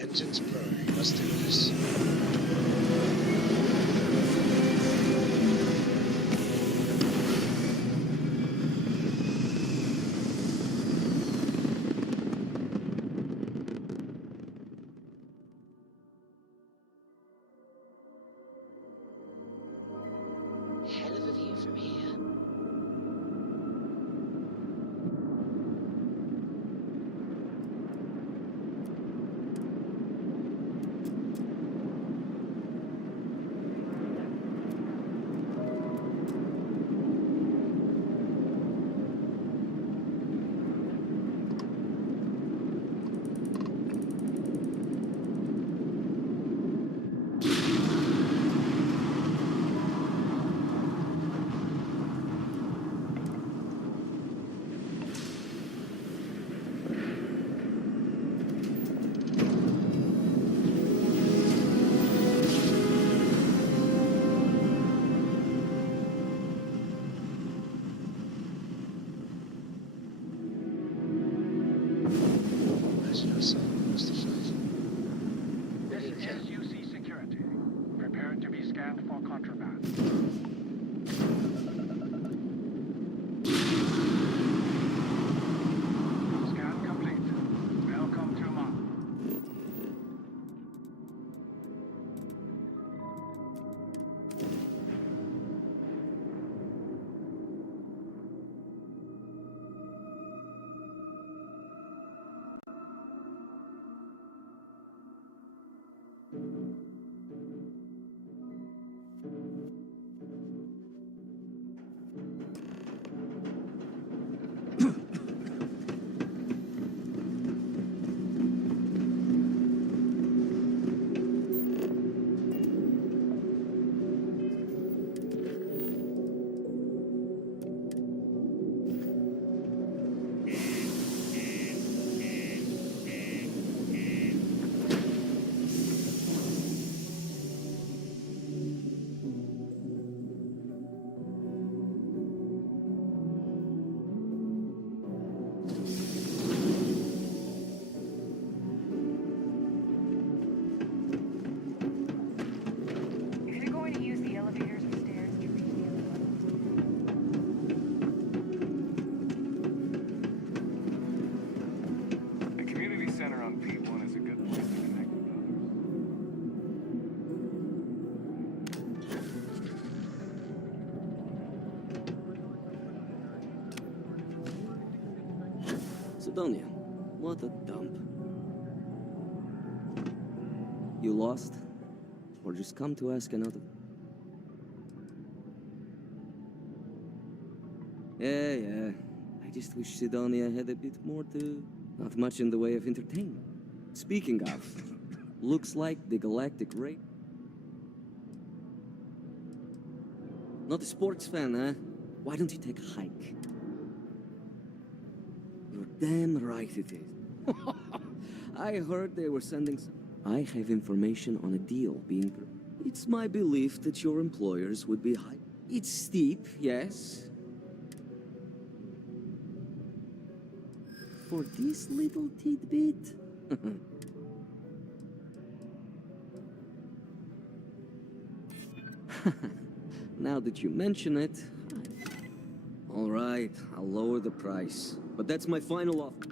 Engines purring. Let's do this. Hell of a view from here. This is UC Security. Prepare to be scanned for contraband. Scan complete. Welcome to Mars. If you're going to use the elevators or stairs to reach the other levels. The community center on P1 is a good place to connect with others. Sidonia, what a dump. You lost? Or just come to ask another? Yeah. I just wish Sidonia had a bit more to... Not much in the way of entertainment. Speaking of, looks like the Galactic Ray... Not a sports fan, huh? Why don't you take a hike? You're damn right it is. I heard they were sending some... I have information on a deal being... It's my belief that your employers would be high. It's steep, yes. For this little tidbit? Now that you mention it... All right, I'll lower the price. But that's my final offer.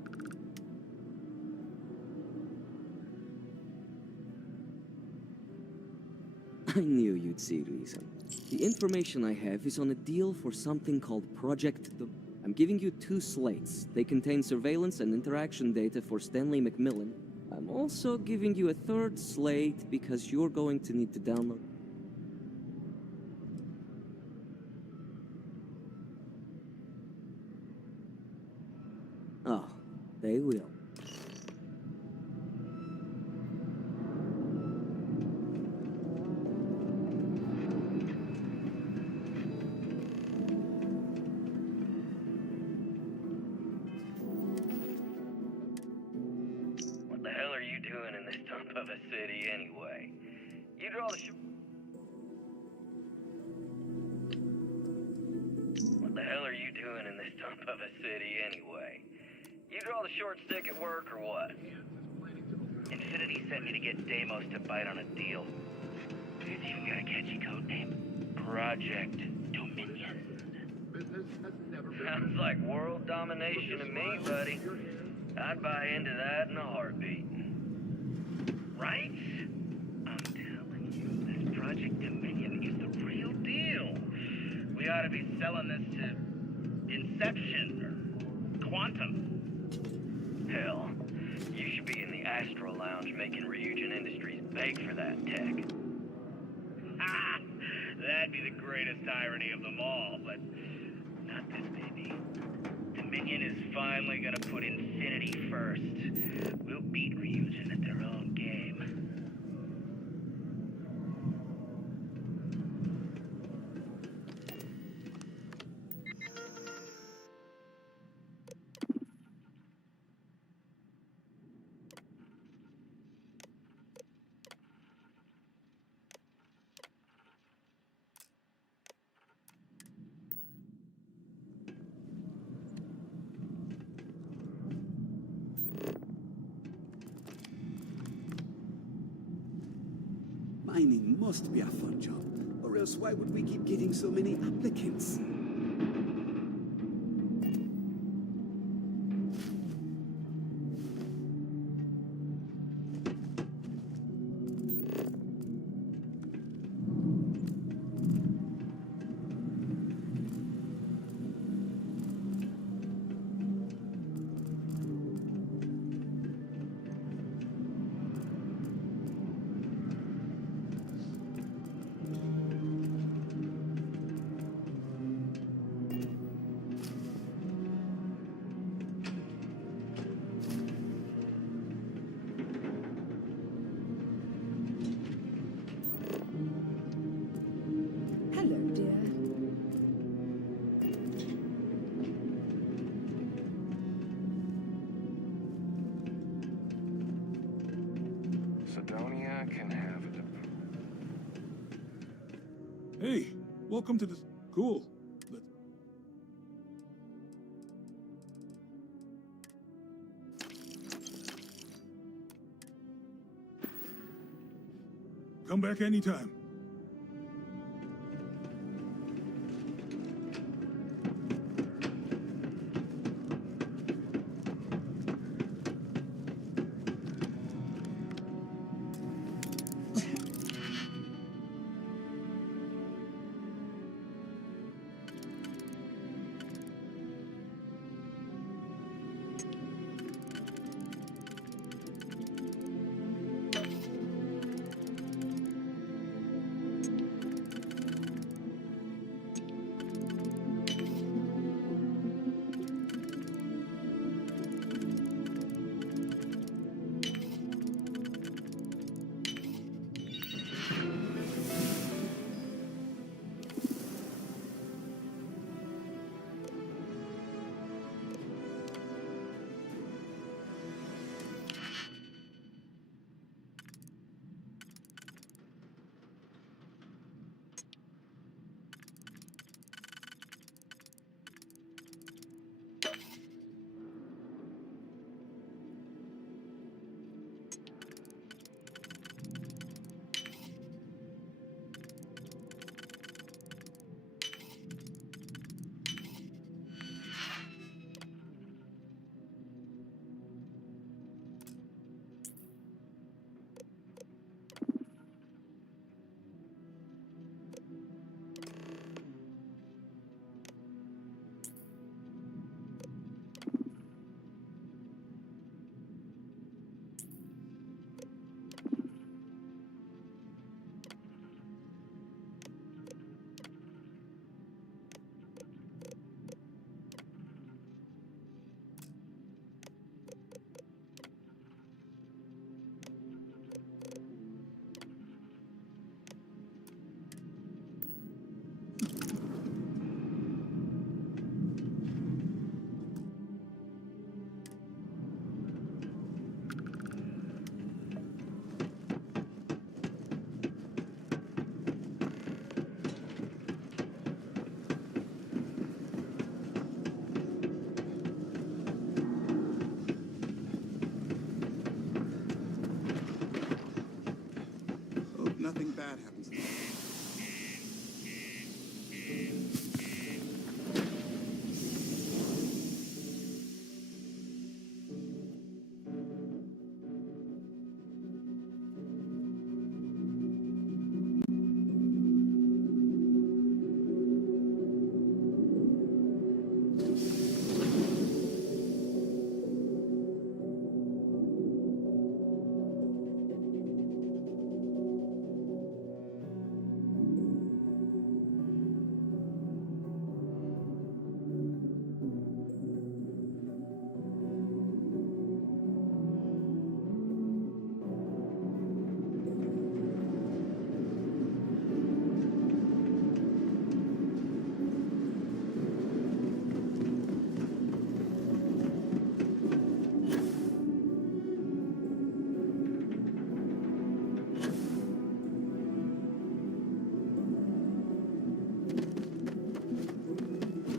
I knew you'd see reason. The information I have is on a deal for something called I'm giving you 2 slates. They contain surveillance and interaction data for Stanley McMillan. I'm also giving you a 3rd slate because you're going to need to download... Oh, they will. What the hell are you doing in this dump of a city anyway? You draw the What the hell are you doing in this dump of a city anyway? You draw the short stick at work or what? Infinity sent me to get Deimos to bite on a deal. It's even got a catchy code name. Project Dominion. Sounds like world domination to me, buddy. I'd buy into that in a heartbeat. Right? I'm telling you, this Project Dominion is the real deal. We ought to be selling this to Inception or Quantum. Hell, you should be in the Astro Lounge making Ryujin Industries beg for that tech. Ha! That'd be the greatest irony of them all, but not this baby. Dominion is finally gonna put Infinity first. We'll beat Ryujin at their own game. Mining must be a fun job, or else why would we keep getting so many applicants? Hello, dear. Sidonia can have it. Hey, welcome to the... Cool. Let... Come back anytime.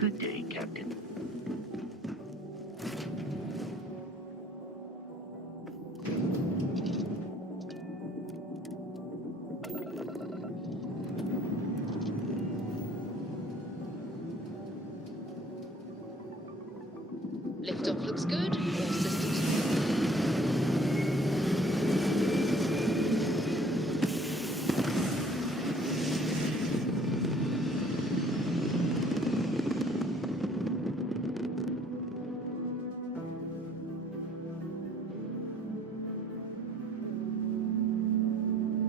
Good day, Captain. Liftoff looks good. All systems.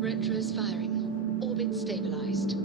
Retros firing. Orbit stabilized.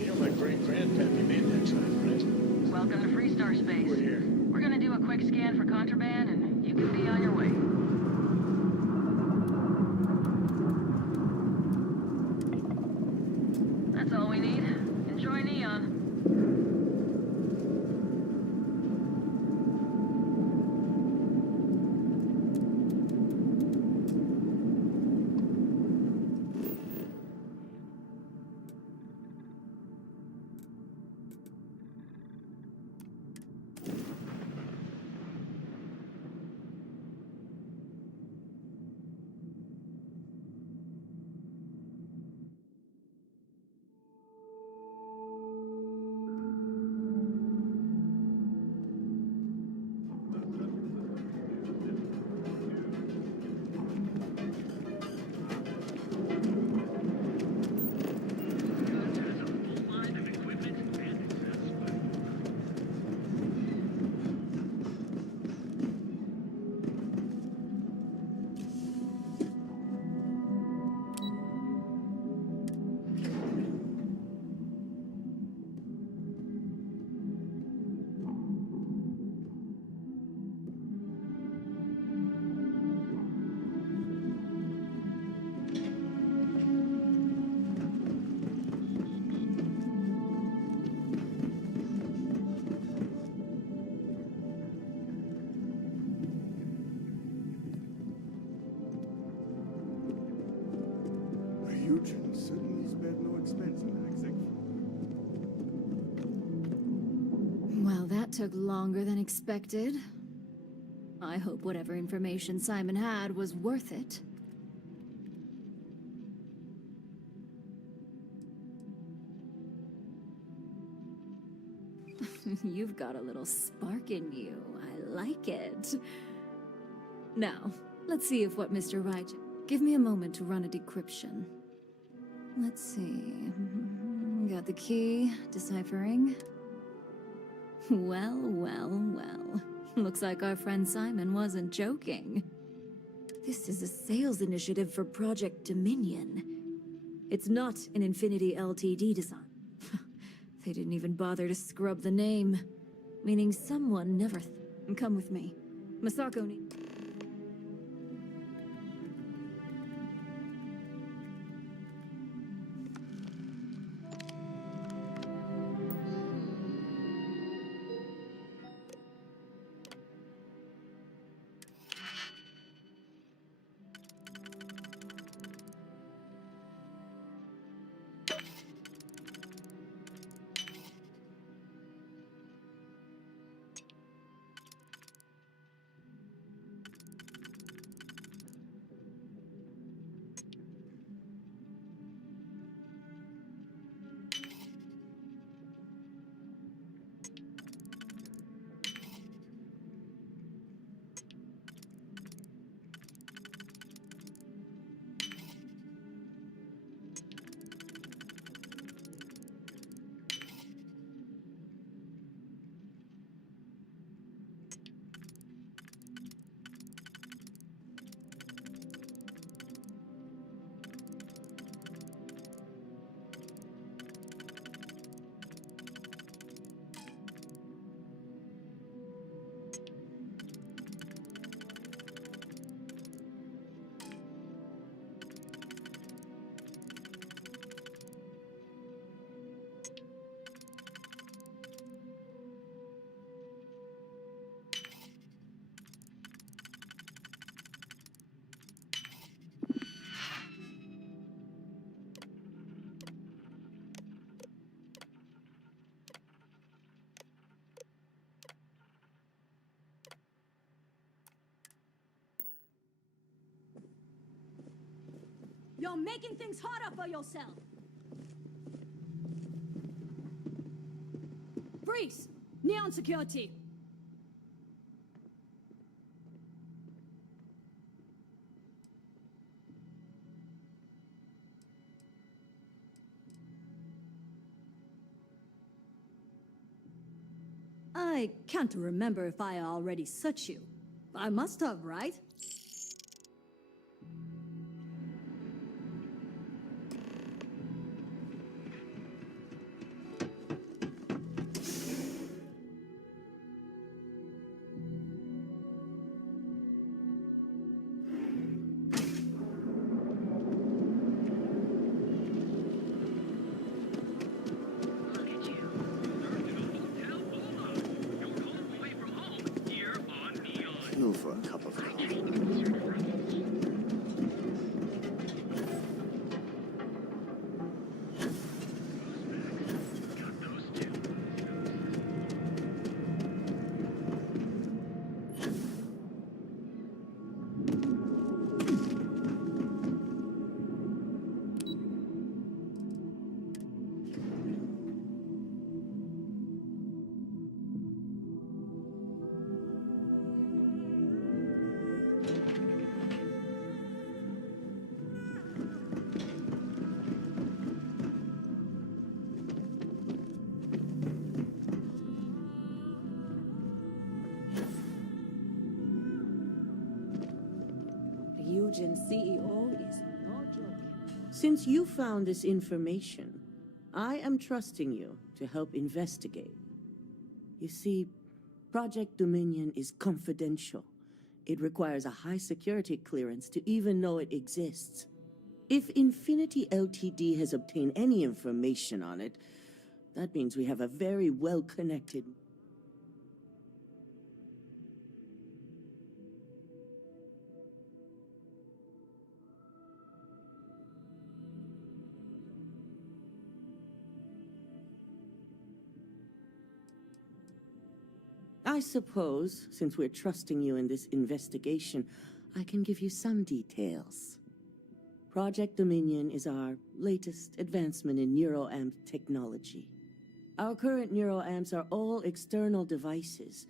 You know, my great-grandpappy made that drive, right? Welcome to Freestar Space. We're here. We're gonna do a quick scan for contraband, and you can be on your way. That's all we need. Enjoy Neon. A huge and certainly spared no expense in that exec. Well, that took longer than expected. I hope whatever information Simon had was worth it. You've got a little spark in you. I like it. Now, let's see if what Mr. Wright... Give me a moment to run a decryption. Let's see... Got the key, deciphering. Well, well, well. Looks like our friend Simon wasn't joking. This is a sales initiative for Project Dominion. It's not an Infinity Ltd design. They didn't even bother to scrub the name. Meaning someone never... Come with me. Masako need... You're making things harder for yourself! Freeze! Neon security! I can't remember if I already searched you. I must have, right? Kill for a cup of coffee. Ryujin CEO is no joke. Since you found this information, I am trusting you to help investigate. You see, Project Dominion is confidential. It requires a high security clearance to even know it exists. If Infinity Ltd has obtained any information on it, that means we have a very well-connected... I suppose, since we're trusting you in this investigation, I can give you some details. Project Dominion is our latest advancement in neuroamp technology. Our current neuroamps are all external devices,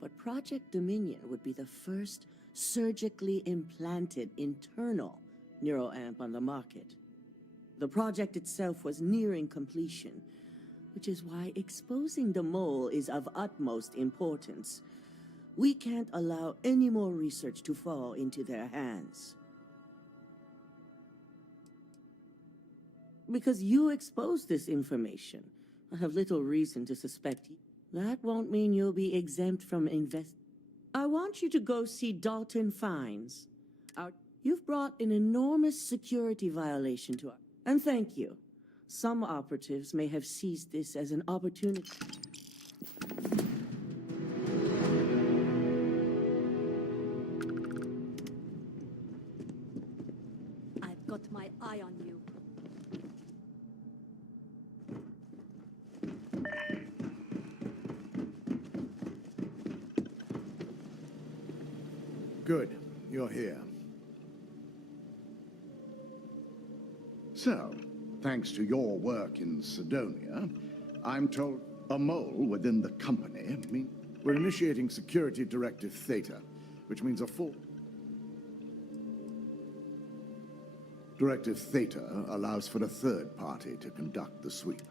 but Project Dominion would be the first surgically implanted internal neuroamp on the market. The project itself was nearing completion, which is why exposing the mole is of utmost importance. We can't allow any more research to fall into their hands. Because you exposed this information, I have little reason to suspect you. That won't mean you'll be exempt from I want you to go see Dalton Fines. You've brought an enormous security violation to us. And thank you. Some operatives may have seized this as an opportunity. I've got my eye on you. Good. You're here. So, thanks to your work in Sidonia, I'm told a mole within the company means we're initiating Security Directive Theta, which means a full... Directive Theta allows for a third party to conduct the sweep.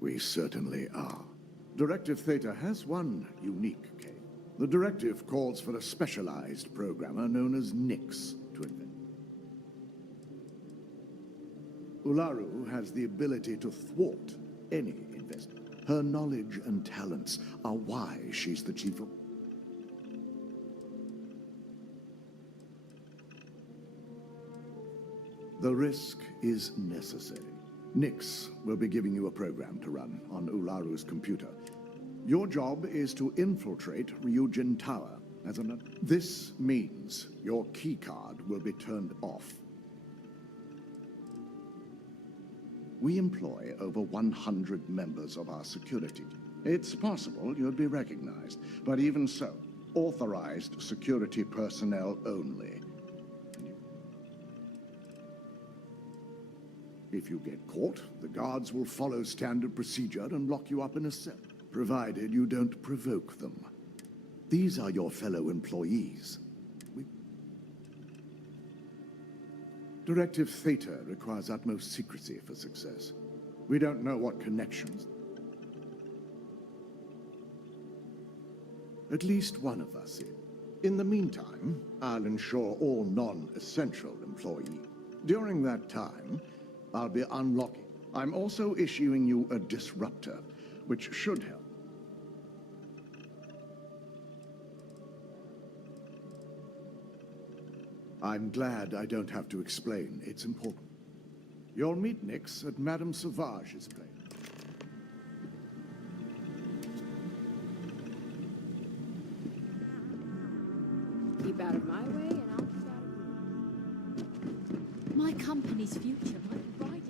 We certainly are. Directive Theta has one unique case. The directive calls for a specialized programmer known as Nix to invent. Ularu has the ability to thwart any investor. Her knowledge and talents are why she's the chief of... The risk is necessary. Nix will be giving you a program to run on Ularu's computer. Your job is to infiltrate Ryujin Tower. This means your keycard will be turned off. We employ over 100 members of our security. It's possible you'll be recognized, but even so, authorized security personnel only. If you get caught, the guards will follow standard procedure and lock you up in a cell, provided you don't provoke them. These are your fellow employees. Directive Theta requires utmost secrecy for success. We don't know what connections. At least one of us is. In the meantime, I'll ensure all non-essential employees. During that time, I'll be unlocking. I'm also issuing you a disruptor, which should help. I'm glad I don't have to explain. It's important. You'll meet Nix at Madame Sauvage's place. Keep out of my way, and I'll keep out of yours. My company's future might be riding.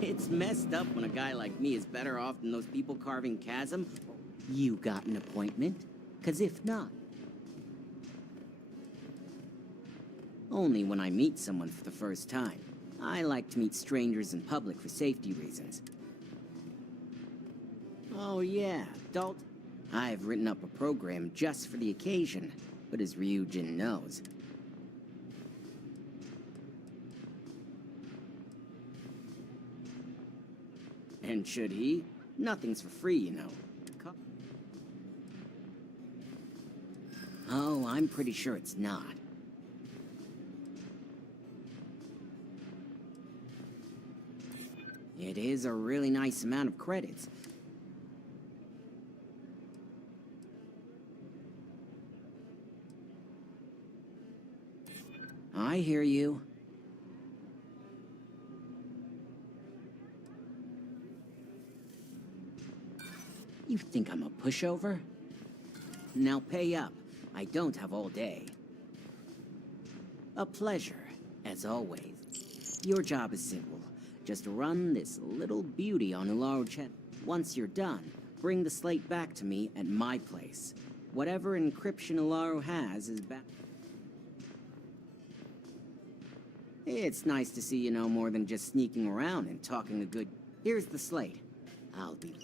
It's messed up when a guy like me is better off than those people carving chasm. You got an appointment? 'Cause if not... Only when I meet someone for the first time. I like to meet strangers in public for safety reasons. Oh yeah, Dalt. I've written up a program just for the occasion, but as Ryujin knows... And should he? Nothing's for free, you know. Oh, I'm pretty sure it's not. It is a really nice amount of credits. I hear you. You think I'm a pushover? Now pay up. I don't have all day. A pleasure, as always. Your job is simple. Just run this little beauty on Ularu Chet. Once you're done, bring the slate back to me at my place. Whatever encryption Ularu has is back. It's nice to see you know more than just sneaking around and talking a good... Here's the slate. I'll be...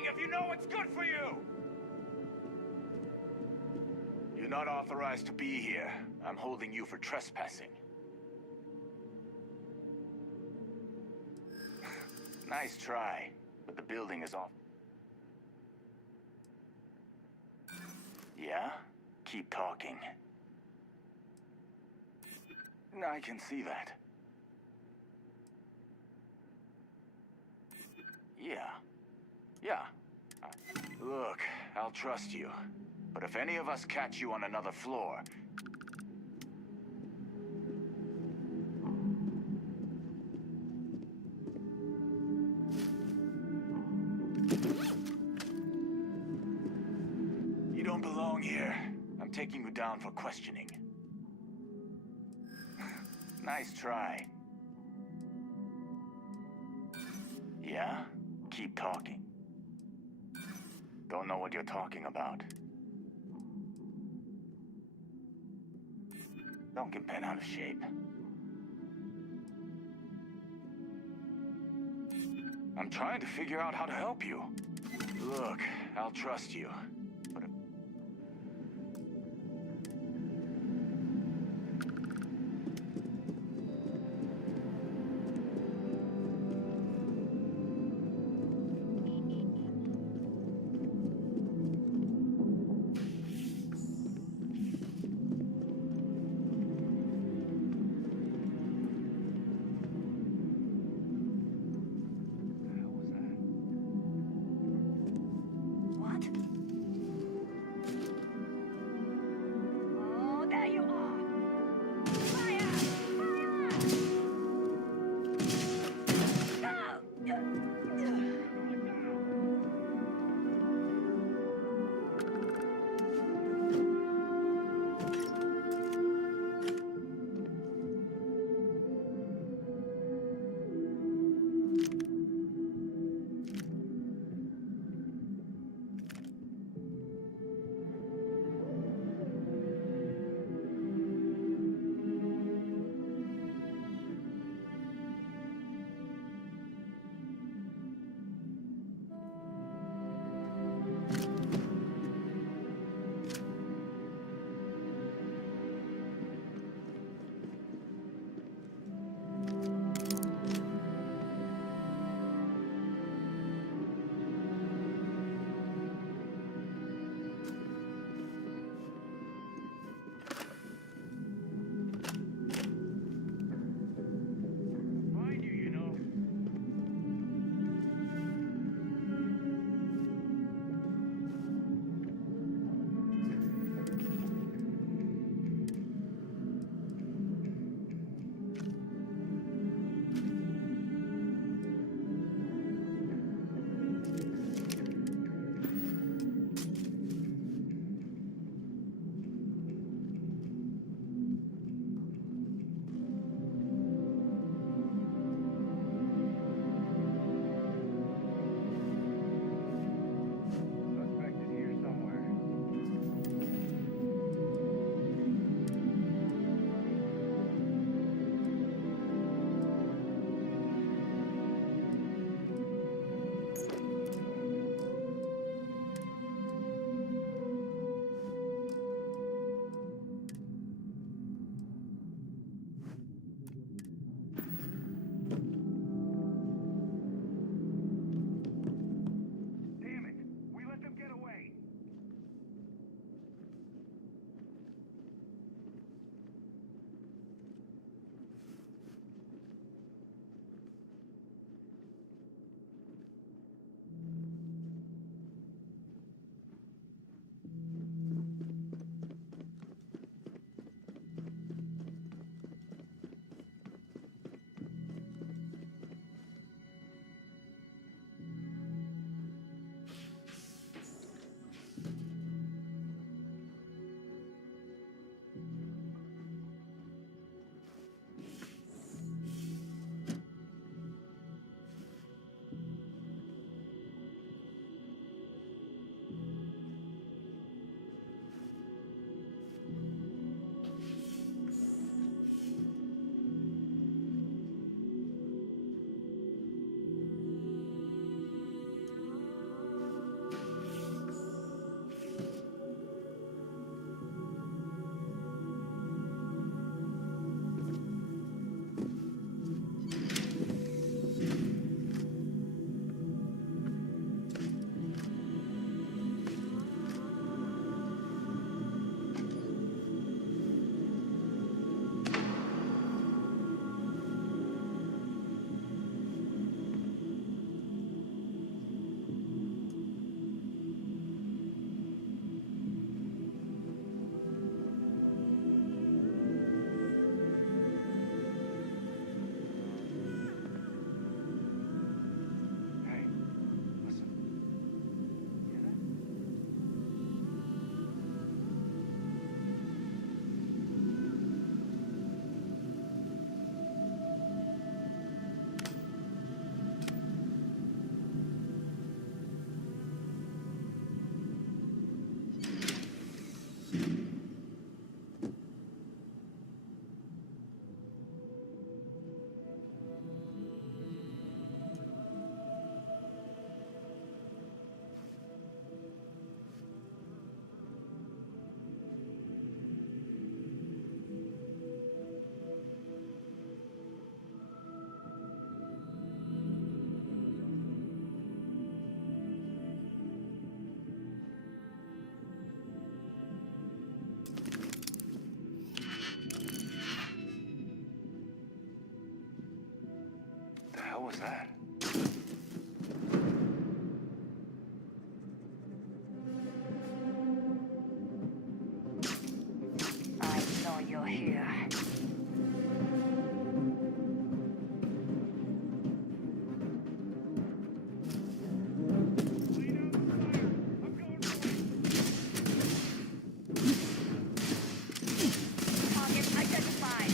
doing if you know what's good for you? You're not authorized to be here. I'm holding you for trespassing. Nice try, but the building is off. Yeah? Keep talking. I can see that. Yeah. Look, I'll trust you. But if any of us catch you on another floor... You don't belong here. I'm taking you down for questioning. Nice try. Yeah? Keep talking. Don't know what you're talking about. Don't get bent out of shape. I'm trying to figure out how to help you. Look, I'll trust you. But What? was that? I know you're here. Target identified.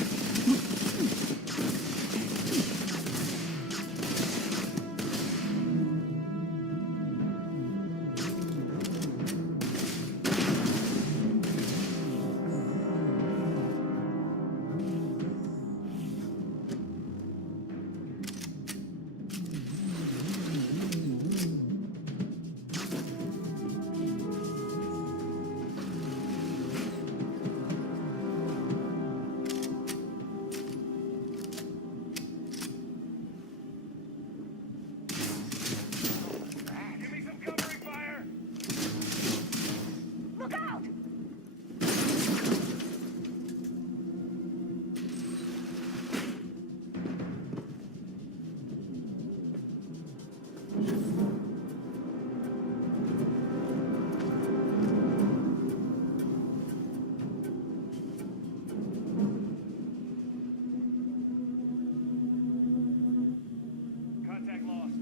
Give me some covering fire! Look out! Contact lost.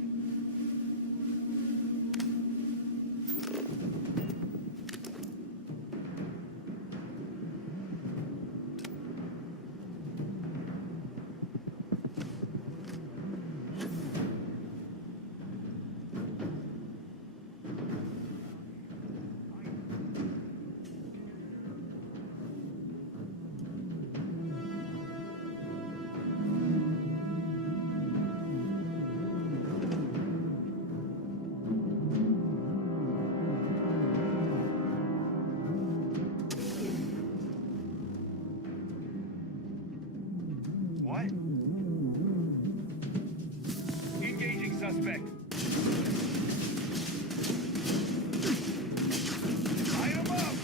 What? Engaging suspect. Light him up!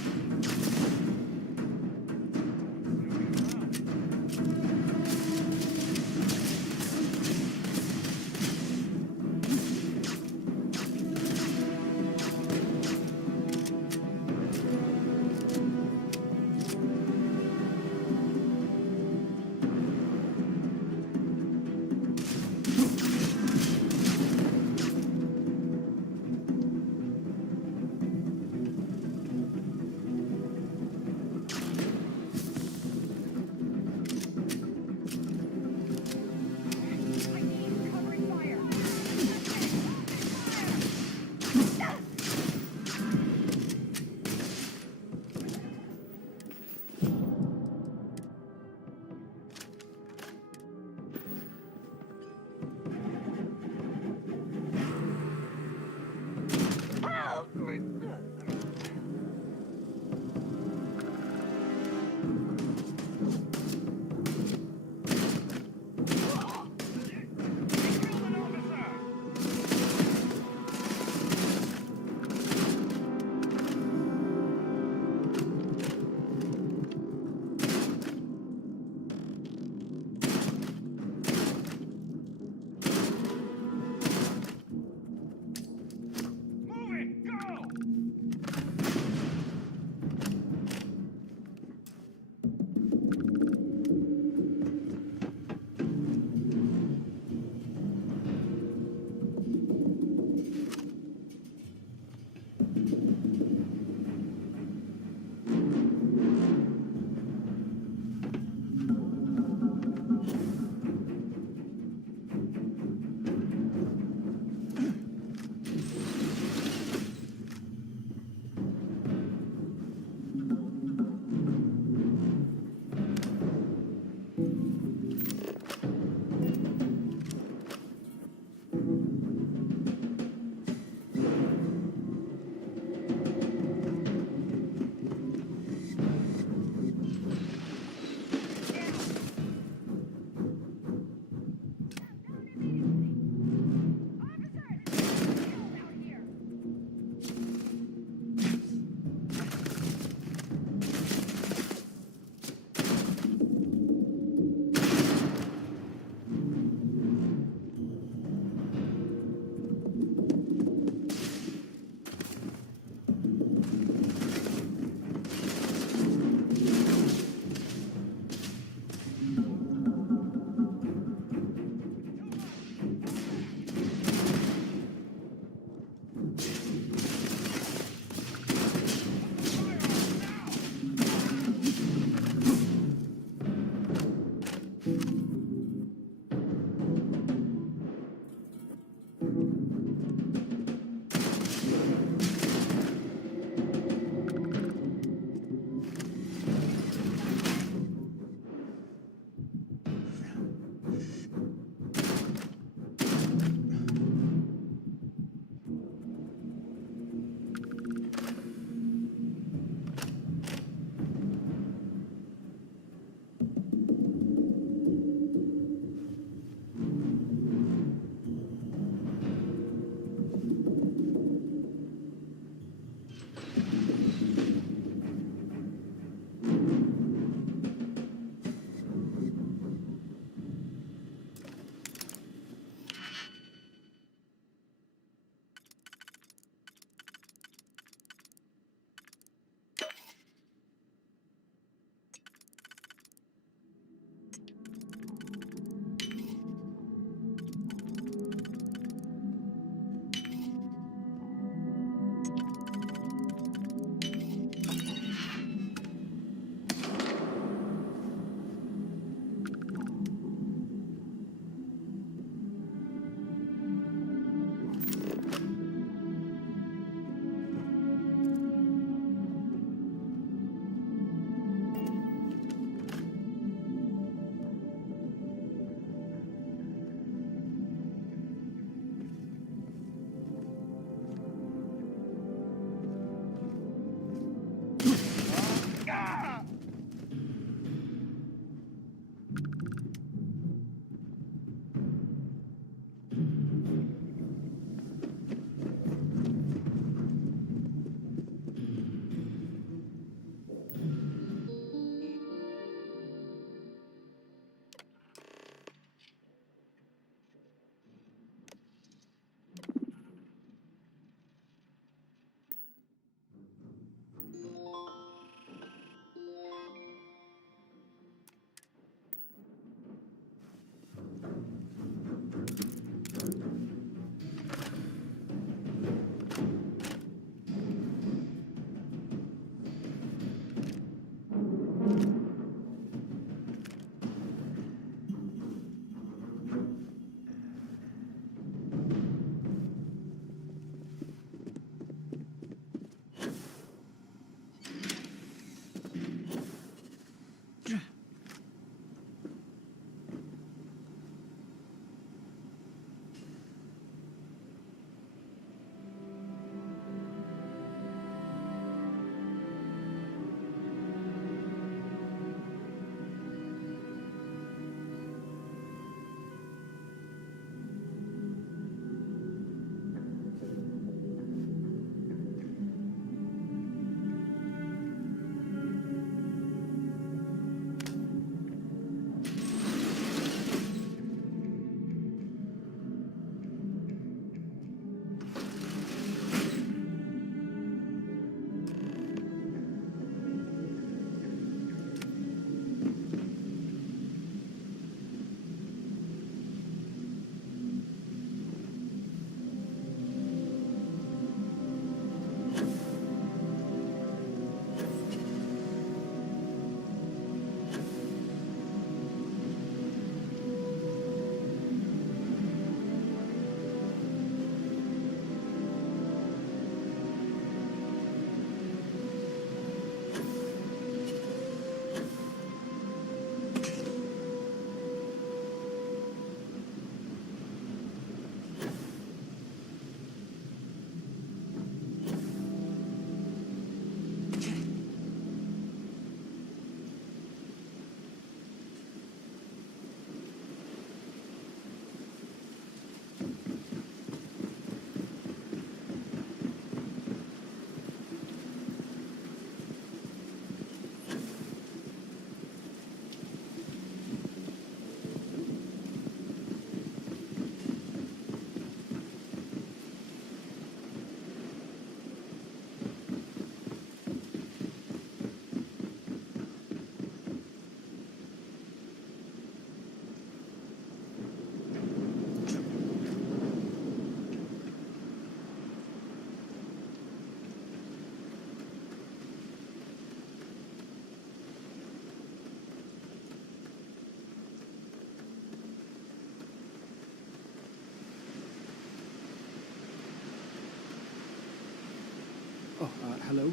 Hello?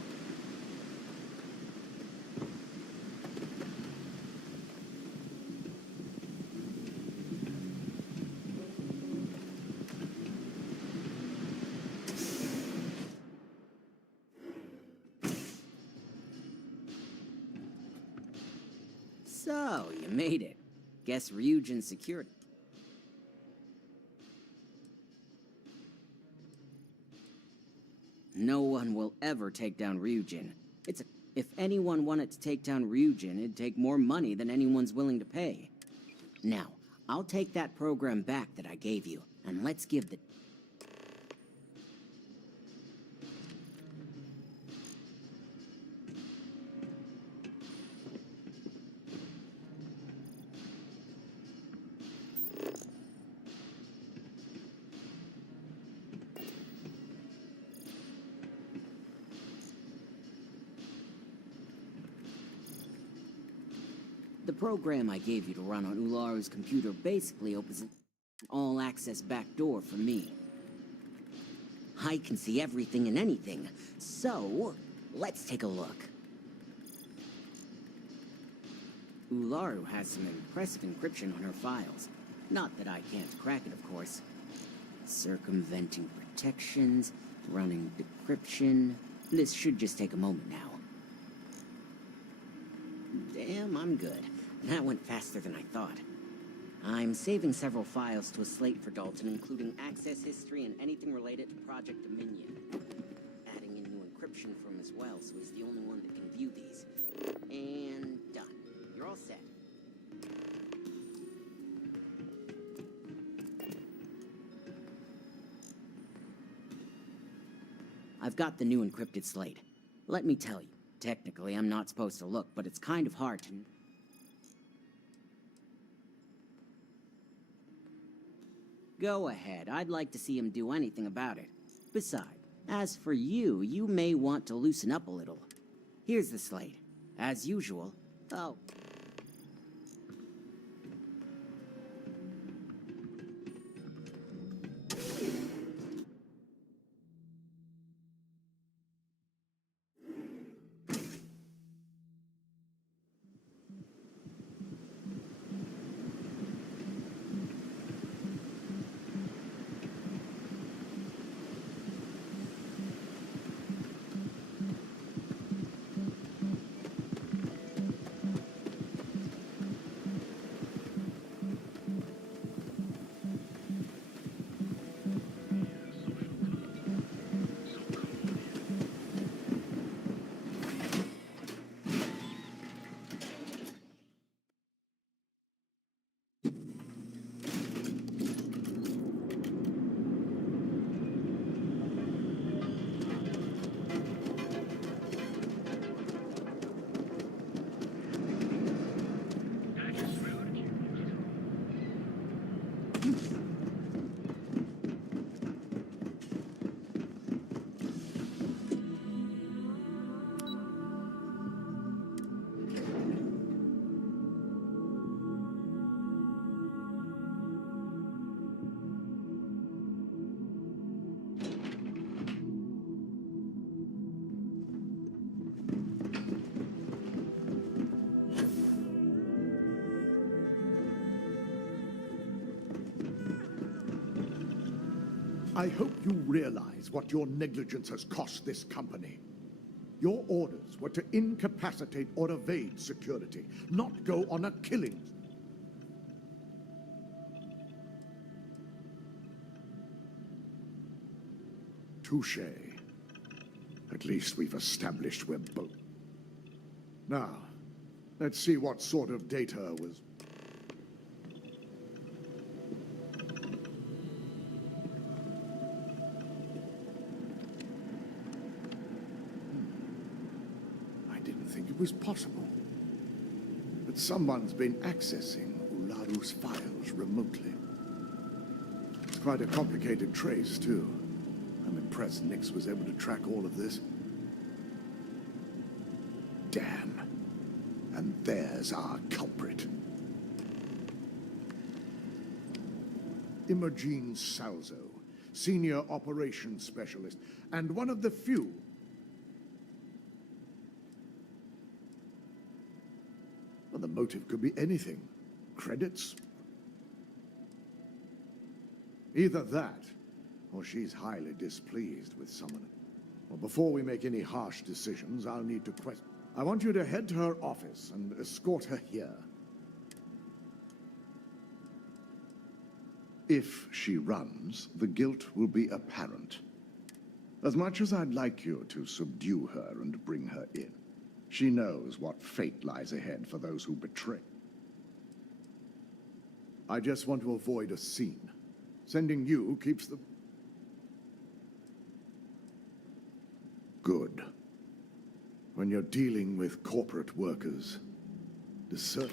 So, you made it. Guess Ryujin secured it. No one will ever take down Ryujin. If anyone wanted to take down Ryujin, it'd take more money than anyone's willing to pay. Now, I'll take that program back that I gave you, and let's give the... The program I gave you to run on Ularu's computer basically opens an all-access backdoor for me. I can see everything and anything, so let's take a look. Ularu has some impressive encryption on her files. Not that I can't crack it, of course. Circumventing protections, running decryption. This should just take a moment now. Damn, I'm good. That went faster than I thought. I'm saving several files to a slate for Dalton, including access history and anything related to Project Dominion. Adding in new encryption for him as well, so he's the only one that can view these. And done. You're all set. I've got the new encrypted slate. Let me tell you, technically I'm not supposed to look, but it's kind of hard to... Go ahead, I'd like to see him do anything about it. Besides, as for you, you may want to loosen up a little. Here's the slate. As usual. Oh. I hope you realize what your negligence has cost this company. Your orders were to incapacitate or evade security, not go on a killing. Touché. At least we've established we're both. Now, let's see what sort of data was... It was possible. But someone's been accessing Ularu's files remotely. It's quite a complicated trace, too. I'm impressed Nix was able to track all of this. Damn. And there's our culprit. Imogene Salzo, Senior Operations Specialist, and one of the few Well, the motive could be anything. Credits? Either that, or she's highly displeased with someone. Well, before we make any harsh decisions, I'll need to question. I want you to head to her office and escort her here. If she runs, the guilt will be apparent. As much as I'd like you to subdue her and bring her in, she knows what fate lies ahead for those who betray. I just want to avoid a scene. Sending you keeps the... Good. When you're dealing with corporate workers, discern...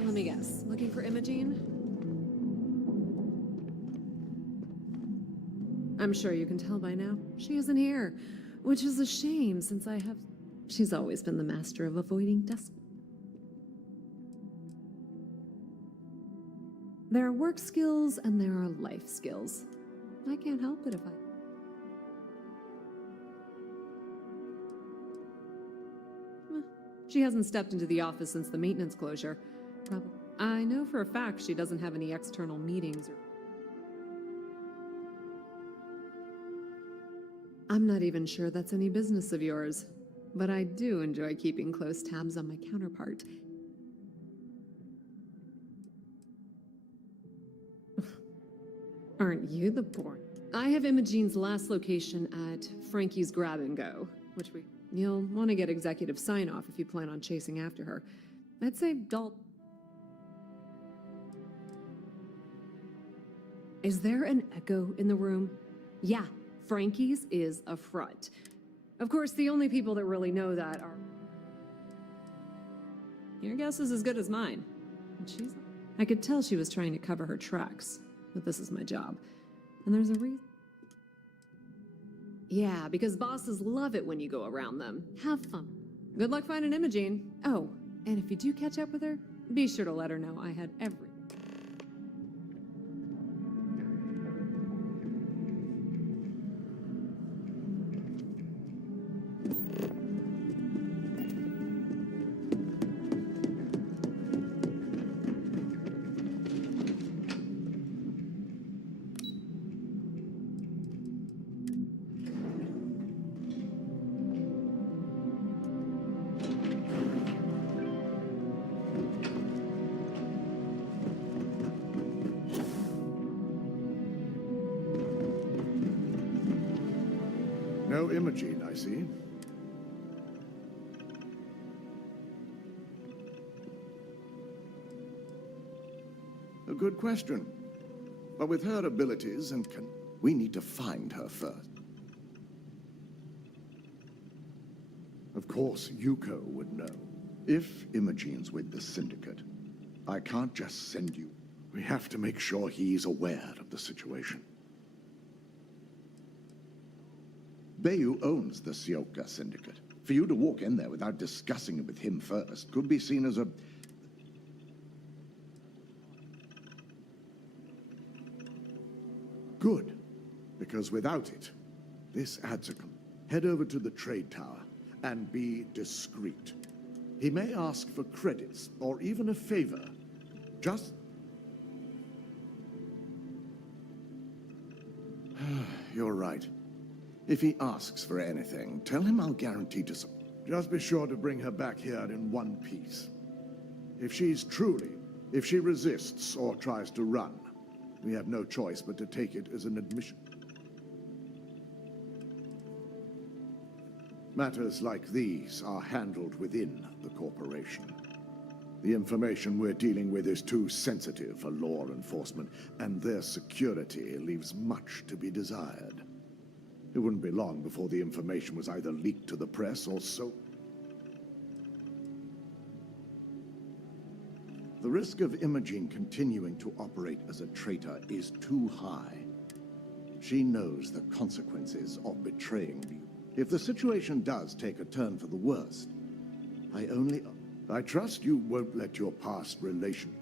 Let me guess. Looking for Imogene? I'm sure you can tell by now. She isn't here, which is a shame since she's always been the master of avoiding dusk. There are work skills and there are life skills. I can't help it if I... She hasn't stepped into the office since the maintenance closure. Probably. I know for a fact she doesn't have any external meetings or... I'm not even sure that's any business of yours, but I do enjoy keeping close tabs on my counterpart. Aren't you the boring? I have Imogene's last location at Frankie's Grab and Go, which you'll want to get executive sign-off if you plan on chasing after her. I'd say Is there an echo in the room? Yeah, Frankie's is a front. Of course, the only people that really know that are... Your guess is as good as mine. And I could tell she was trying to cover her tracks, but this is my job. And there's a reason. Yeah, because bosses love it when you go around them. Have fun. Good luck finding Imogene. Oh, and if you do catch up with her, be sure to let her know I had every... No Imogene, I see. A good question. But with her abilities and we need to find her first. Of course, Yuko would know. If Imogene's with the Syndicate, I can't just send you. We have to make sure he's aware of the situation. Bayu owns the Sioka Syndicate. For you to walk in there without discussing it with him first could be seen as a... Good, because without it, this adds a... Head over to the trade tower and be discreet. He may ask for credits or even a favor. Just... You're right. If he asks for anything, tell him I'll guarantee to... Just be sure to bring her back here in one piece. If she resists or tries to run, We have no choice but to take it as an admission. Matters like these are handled within the corporation. The information we're dealing with is too sensitive for law enforcement, and their security leaves much to be desired. It wouldn't be long before the information was either leaked to the press or so. The risk of Imogene continuing to operate as a traitor is too high. She knows the consequences of betraying me. If the situation does take a turn for the worst, I trust you won't let your past relation...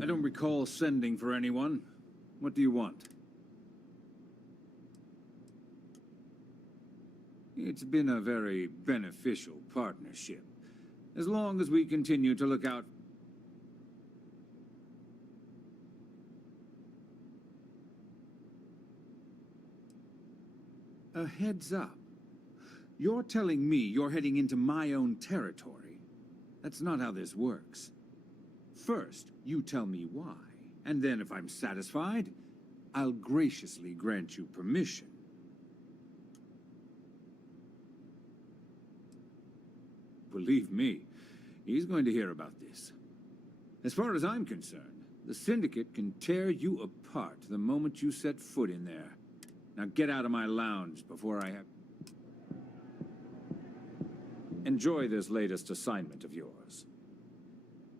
I don't recall sending for anyone. What do you want? It's been a very beneficial partnership. As long as we continue to look out... A heads up. You're telling me you're heading into my own territory. That's not how this works. First, you tell me why, and then if I'm satisfied, I'll graciously grant you permission. Believe me, he's going to hear about this. As far as I'm concerned, the Syndicate can tear you apart the moment you set foot in there. Now get out of my lounge before I have... Enjoy this latest assignment of yours.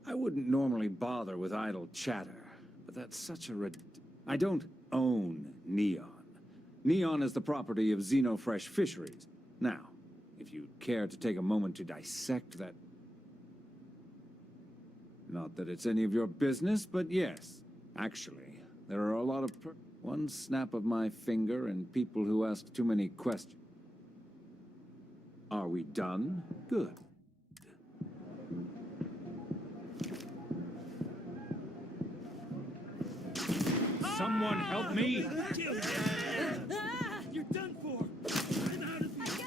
I wouldn't normally bother with idle chatter, but that's such a I don't own Neon. Neon is the property of Xenofresh Fisheries. Now, if you'd care to take a moment to dissect that... Not that it's any of your business, but yes. Actually, there are a lot of one snap of my finger and people who ask too many questions. Are we done? Good. Someone help me! You're done for! I'm out of here!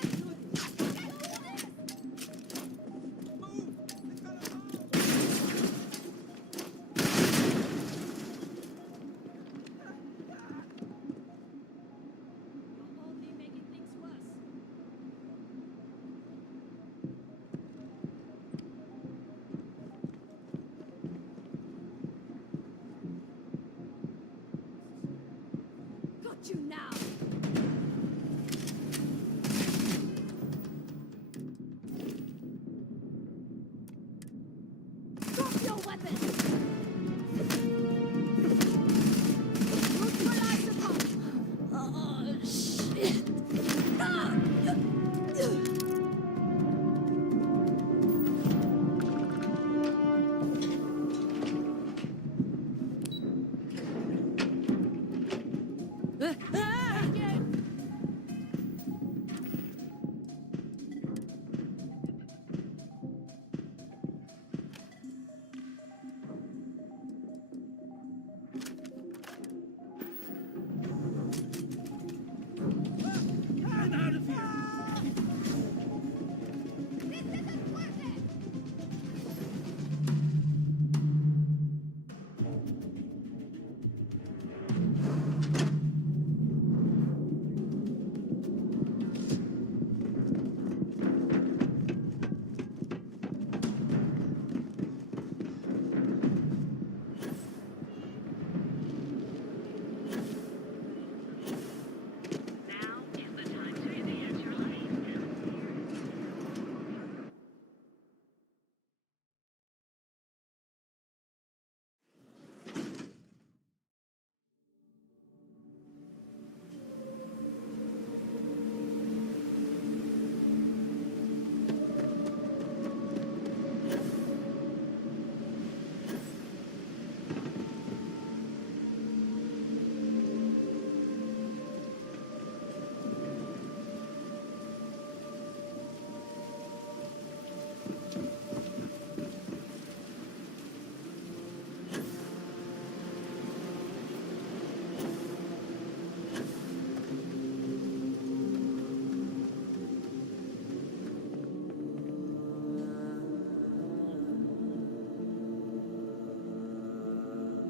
Got you now! Drop your weapon! Neutralize the bomb! Oh, shit! Ah! I'm out of here!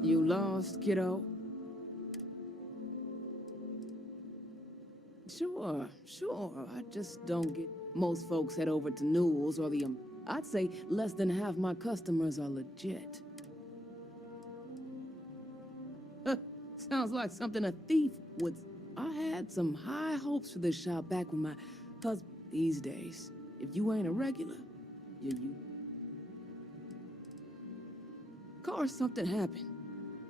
You lost, kiddo? Sure. I just don't get... Most folks head over to Newell's or the... I'd say less than half my customers are legit. Sounds like something a thief would... I had some high hopes for this shop back when my husband... These days, if you ain't a regular, you... Of course something happened.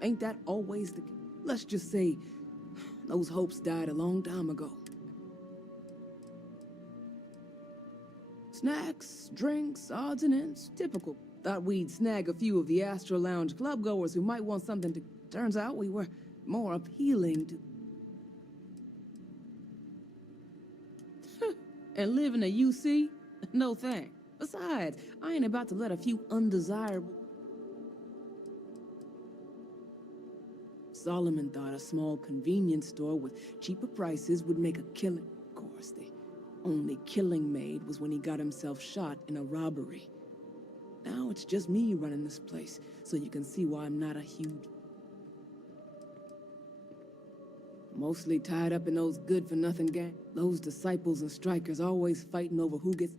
Ain't that always the... Let's just say, those hopes died a long time ago. Snacks, drinks, odds and ends, typical. Thought we'd snag a few of the Astro Lounge clubgoers who might want something to... Turns out we were more appealing to... And live in a UC? No thanks. Besides, I ain't about to let a few undesirable... Solomon thought a small convenience store with cheaper prices would make a killing. Of course, the only killing made was when he got himself shot in a robbery. Now it's just me running this place, so you can see why I'm not a huge... Mostly tied up in those good-for-nothing gangs. Those disciples and strikers always fighting over who gets...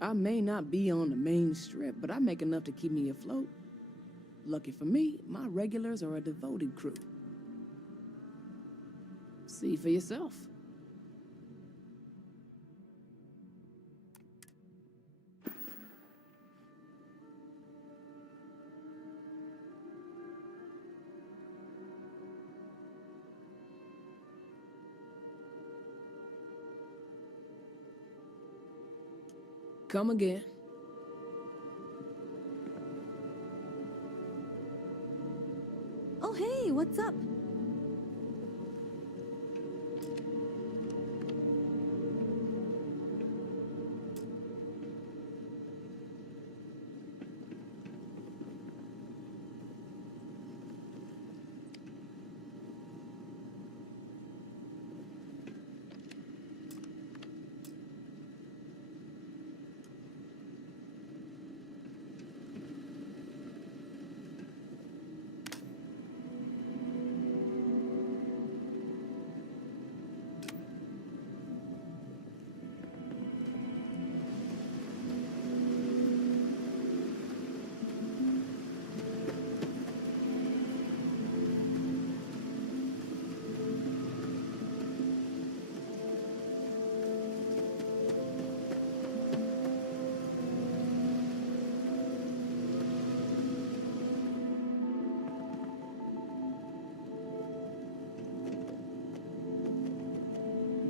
I may not be on the main strip, but I make enough to keep me afloat. Lucky for me, my regulars are a devoted crew. See for yourself. Come again. Oh, hey, what's up?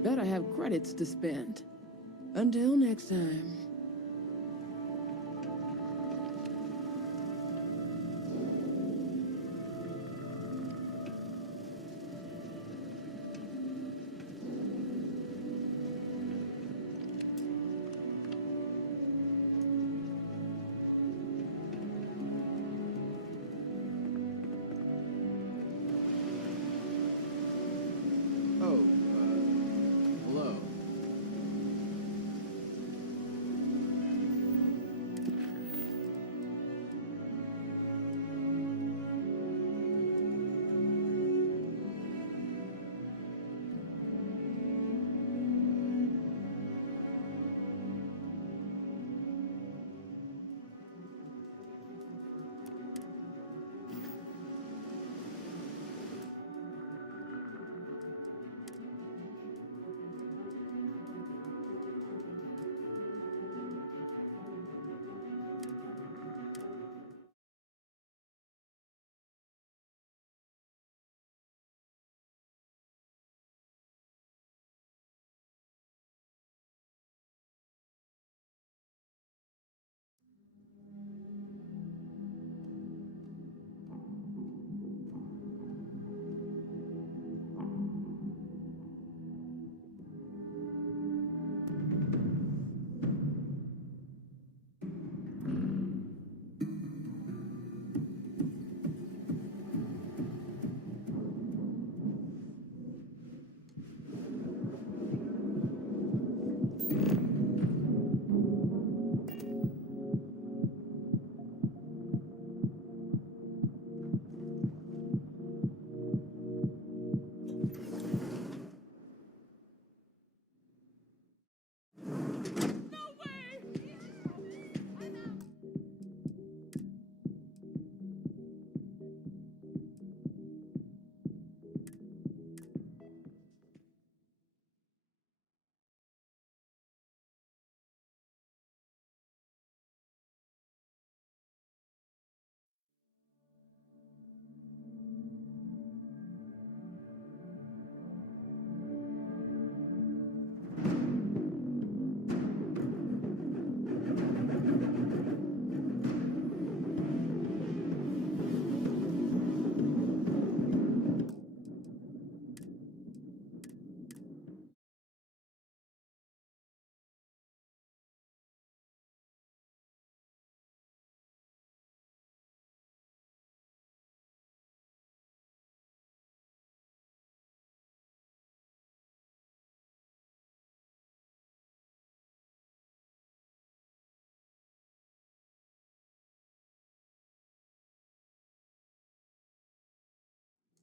Bet I have credits to spend. Until next time. Oh, hello.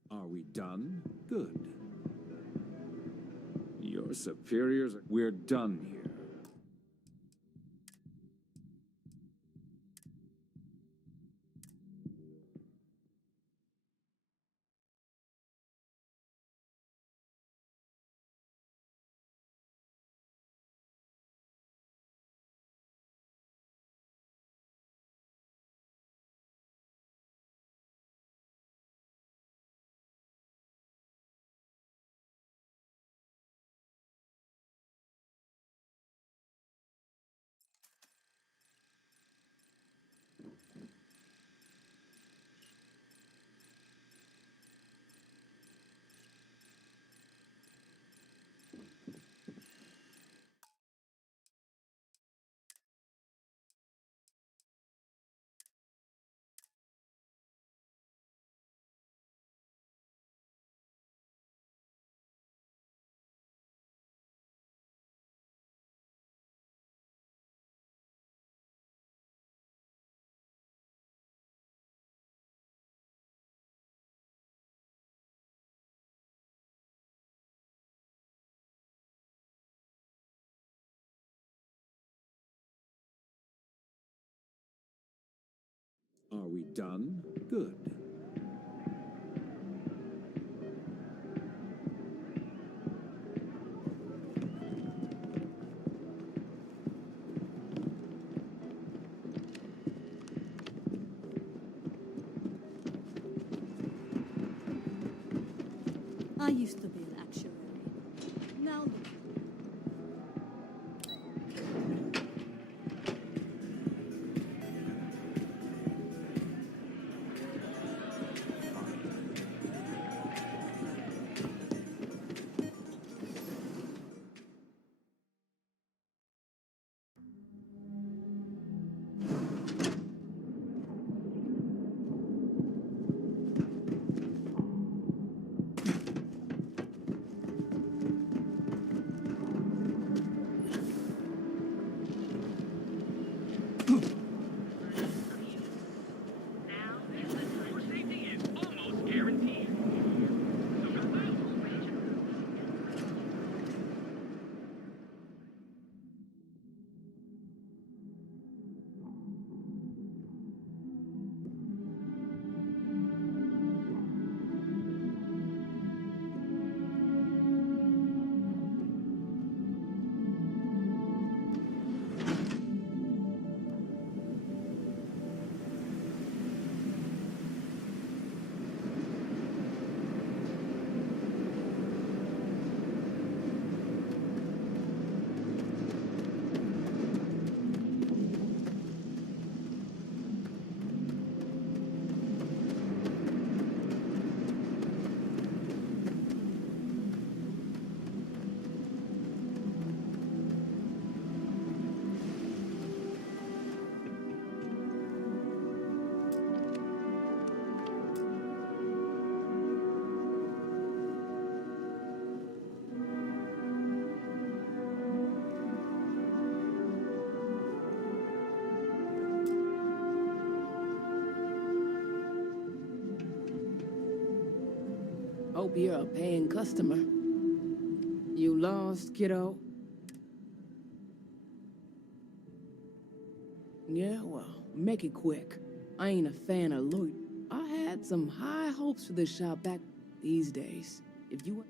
Are we done? Good. Your superiors are... We're done here. Are we done? Good. I used to be an actuary. Now look. Hope you're a paying customer. You lost, kiddo? Yeah, well, make it quick. I ain't a fan of loot. I had some high hopes for this shop back these days. If you...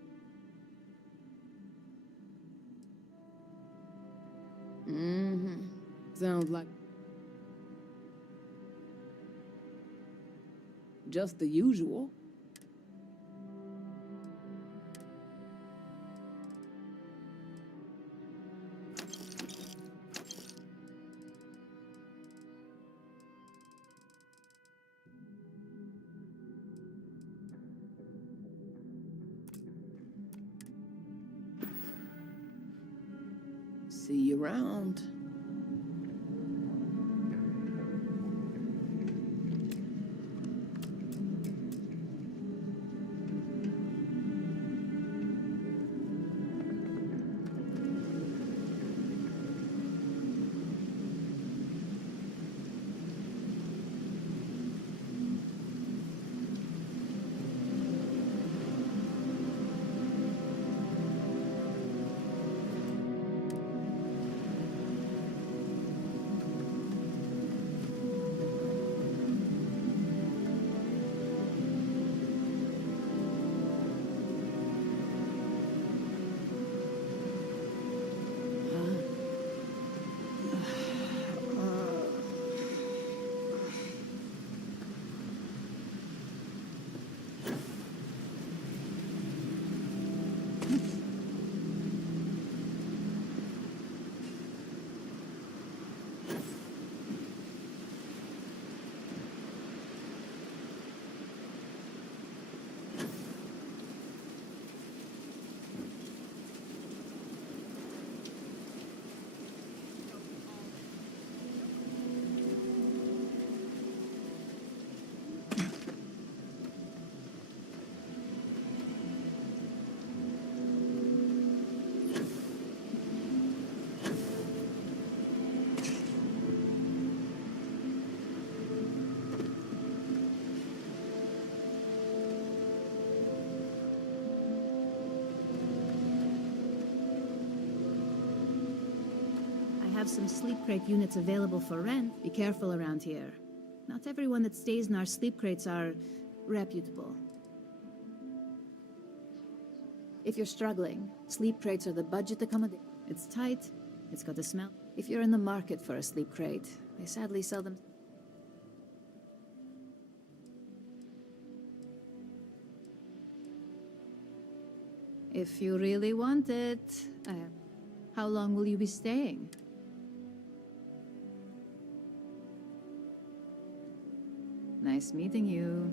Mm-hmm. Sounds like... just the usual. See you around. I have some sleep crate units available for rent. Be careful around here. Not everyone that stays in our sleep crates are reputable. If you're struggling, sleep crates are the budget accommodation. It's tight, it's got a smell. If you're in the market for a sleep crate, they sadly sell them. If you really want it, how long will you be staying? Nice meeting you.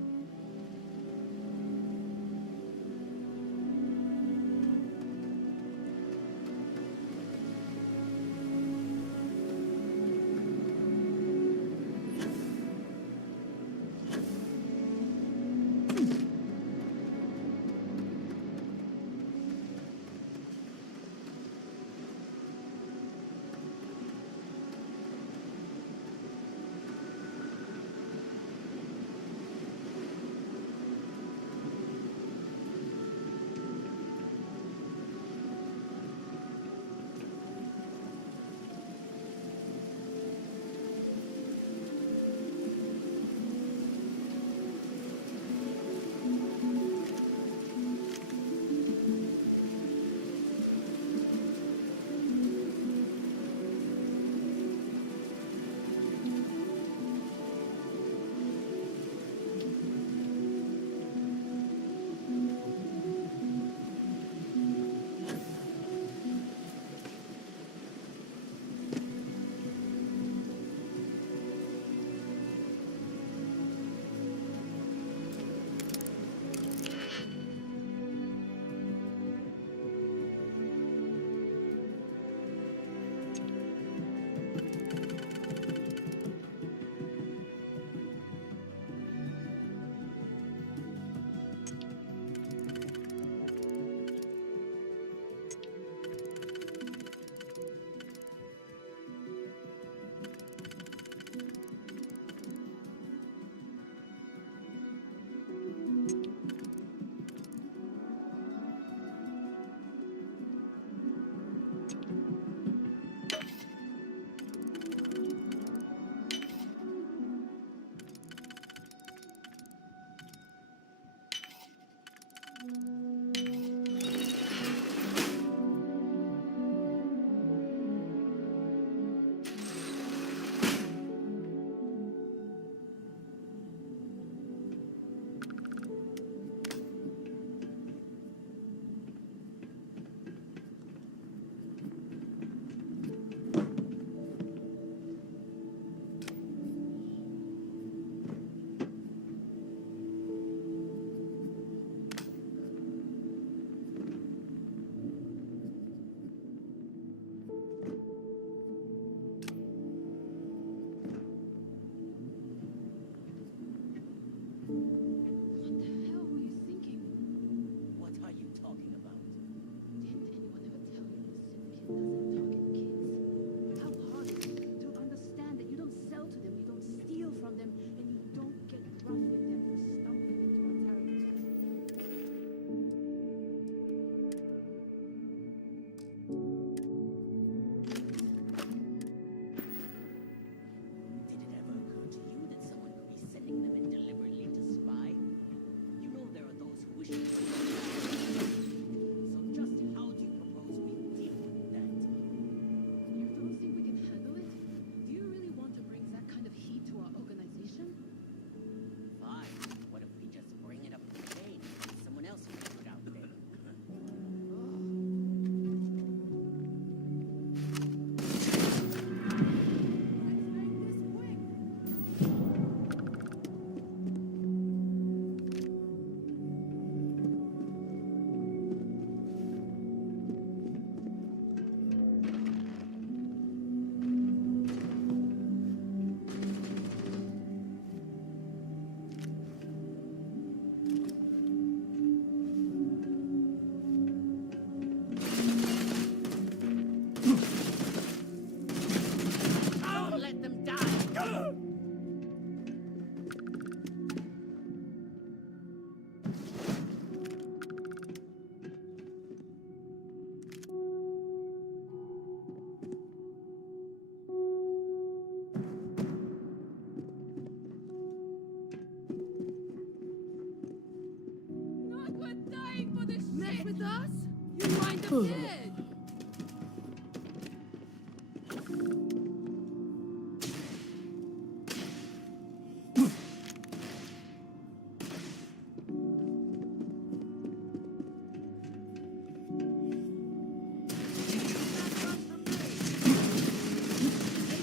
Lay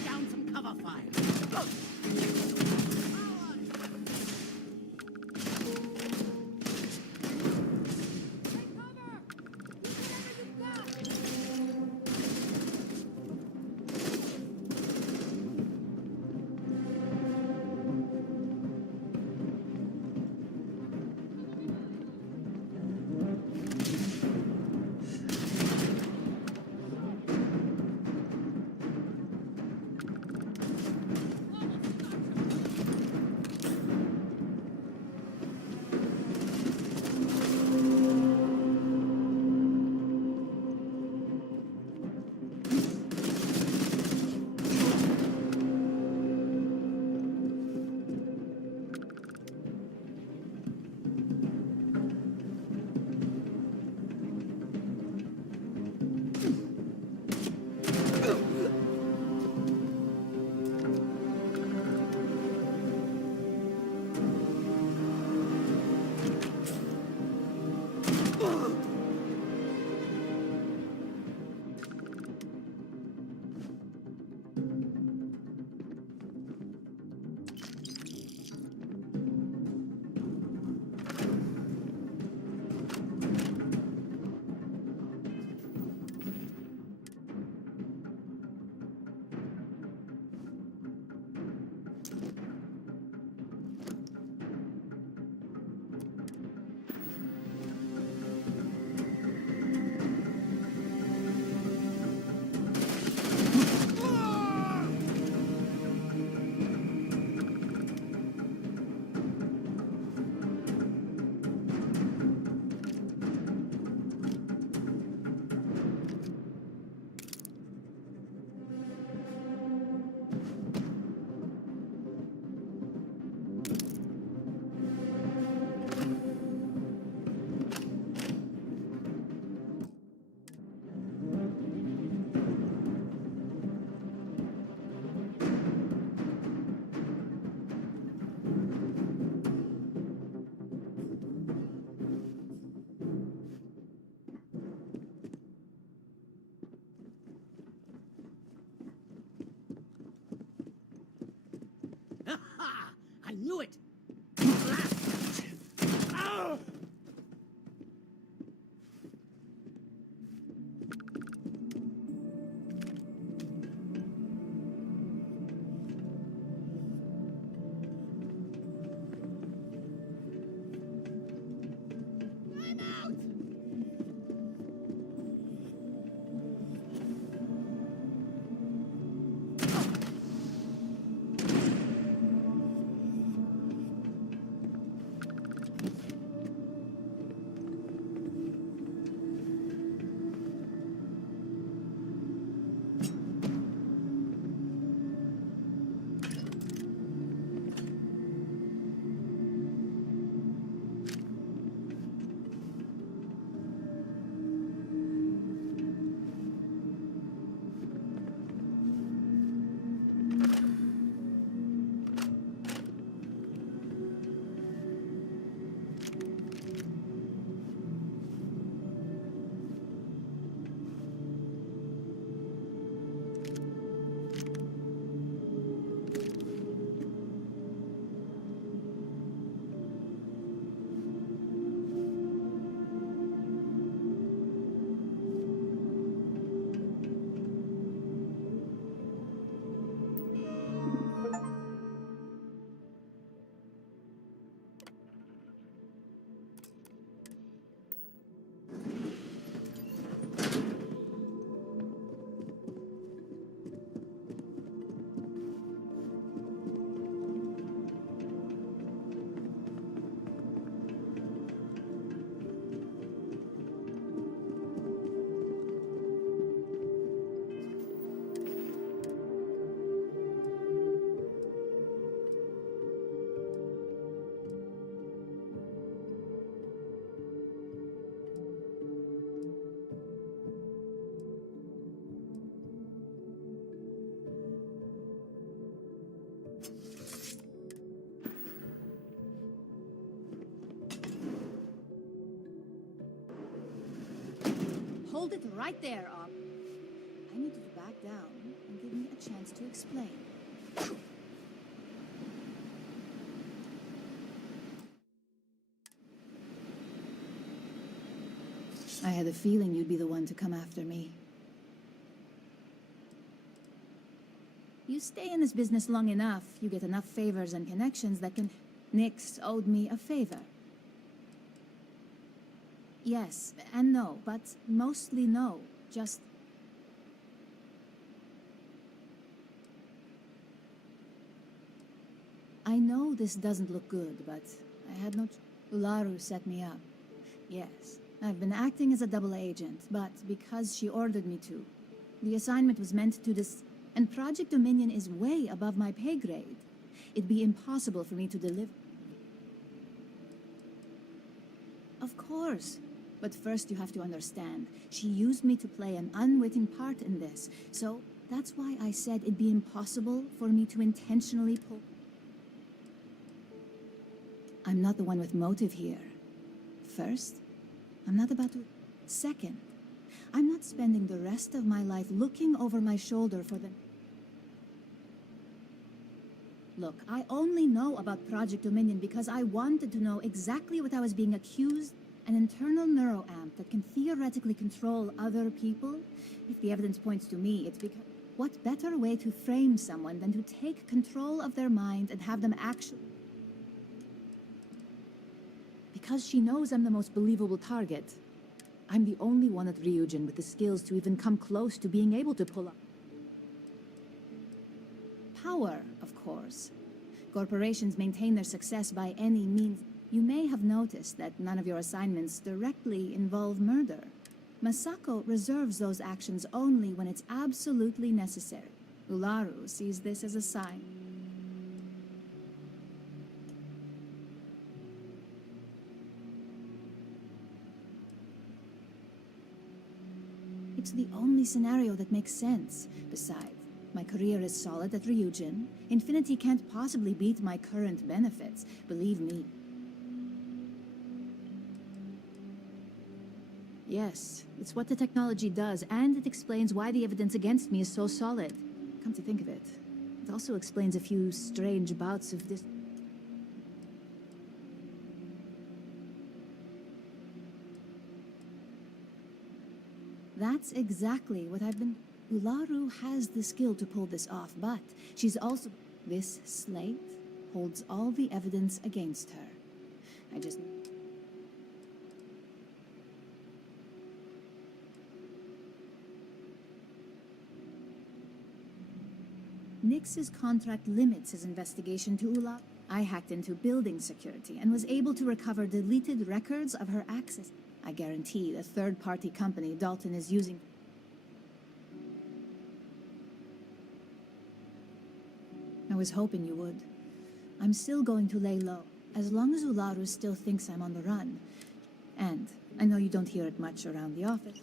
down some cover fire. I knew it! Hold it right there, I need you to back down and give me a chance to explain. I had a feeling you'd be the one to come after me. You stay in this business long enough, you get enough favors and connections that can... Nix owed me a favor. Yes and no, but mostly no. Just... I know this doesn't look good, but I had no... Ularu set me up. Yes, I've been acting as a double agent, but because she ordered me to. The assignment was meant to and Project Dominion is way above my pay grade. It'd be impossible for me to deliver. Of course. But first you have to understand, she used me to play an unwitting part in this, so that's why I said it'd be impossible for me to intentionally pull... I'm not the one with motive here. First, I'm not about to... Second, I'm not spending the rest of my life looking over my shoulder for them. Look, I only know about Project Dominion because I wanted to know exactly what I was being accused. An internal neuroamp that can theoretically control other people. If the evidence points to me, it's because... What better way to frame someone than to take control of their mind and have them actually... Because she knows I'm the most believable target. I'm the only one at Ryujin with the skills to even come close to being able to pull up. Power, of course. Corporations maintain their success by any means. You may have noticed that none of your assignments directly involve murder. Masako reserves those actions only when it's absolutely necessary. Ularu sees this as a sign. It's the only scenario that makes sense. Besides, my career is solid at Ryujin. Infinity can't possibly beat my current benefits, believe me. Yes, it's what the technology does, and it explains why the evidence against me is so solid. Come to think of it, it also explains a few strange bouts of this. That's exactly what I've been... Ularu has the skill to pull this off, but she's also... This slate holds all the evidence against her. I just... Nix's contract limits his investigation to Ularu. I hacked into building security and was able to recover deleted records of her access. I guarantee the third-party company Dalton is using... I was hoping you would. I'm still going to lay low, as long as Ularu still thinks I'm on the run. And I know you don't hear it much around the office.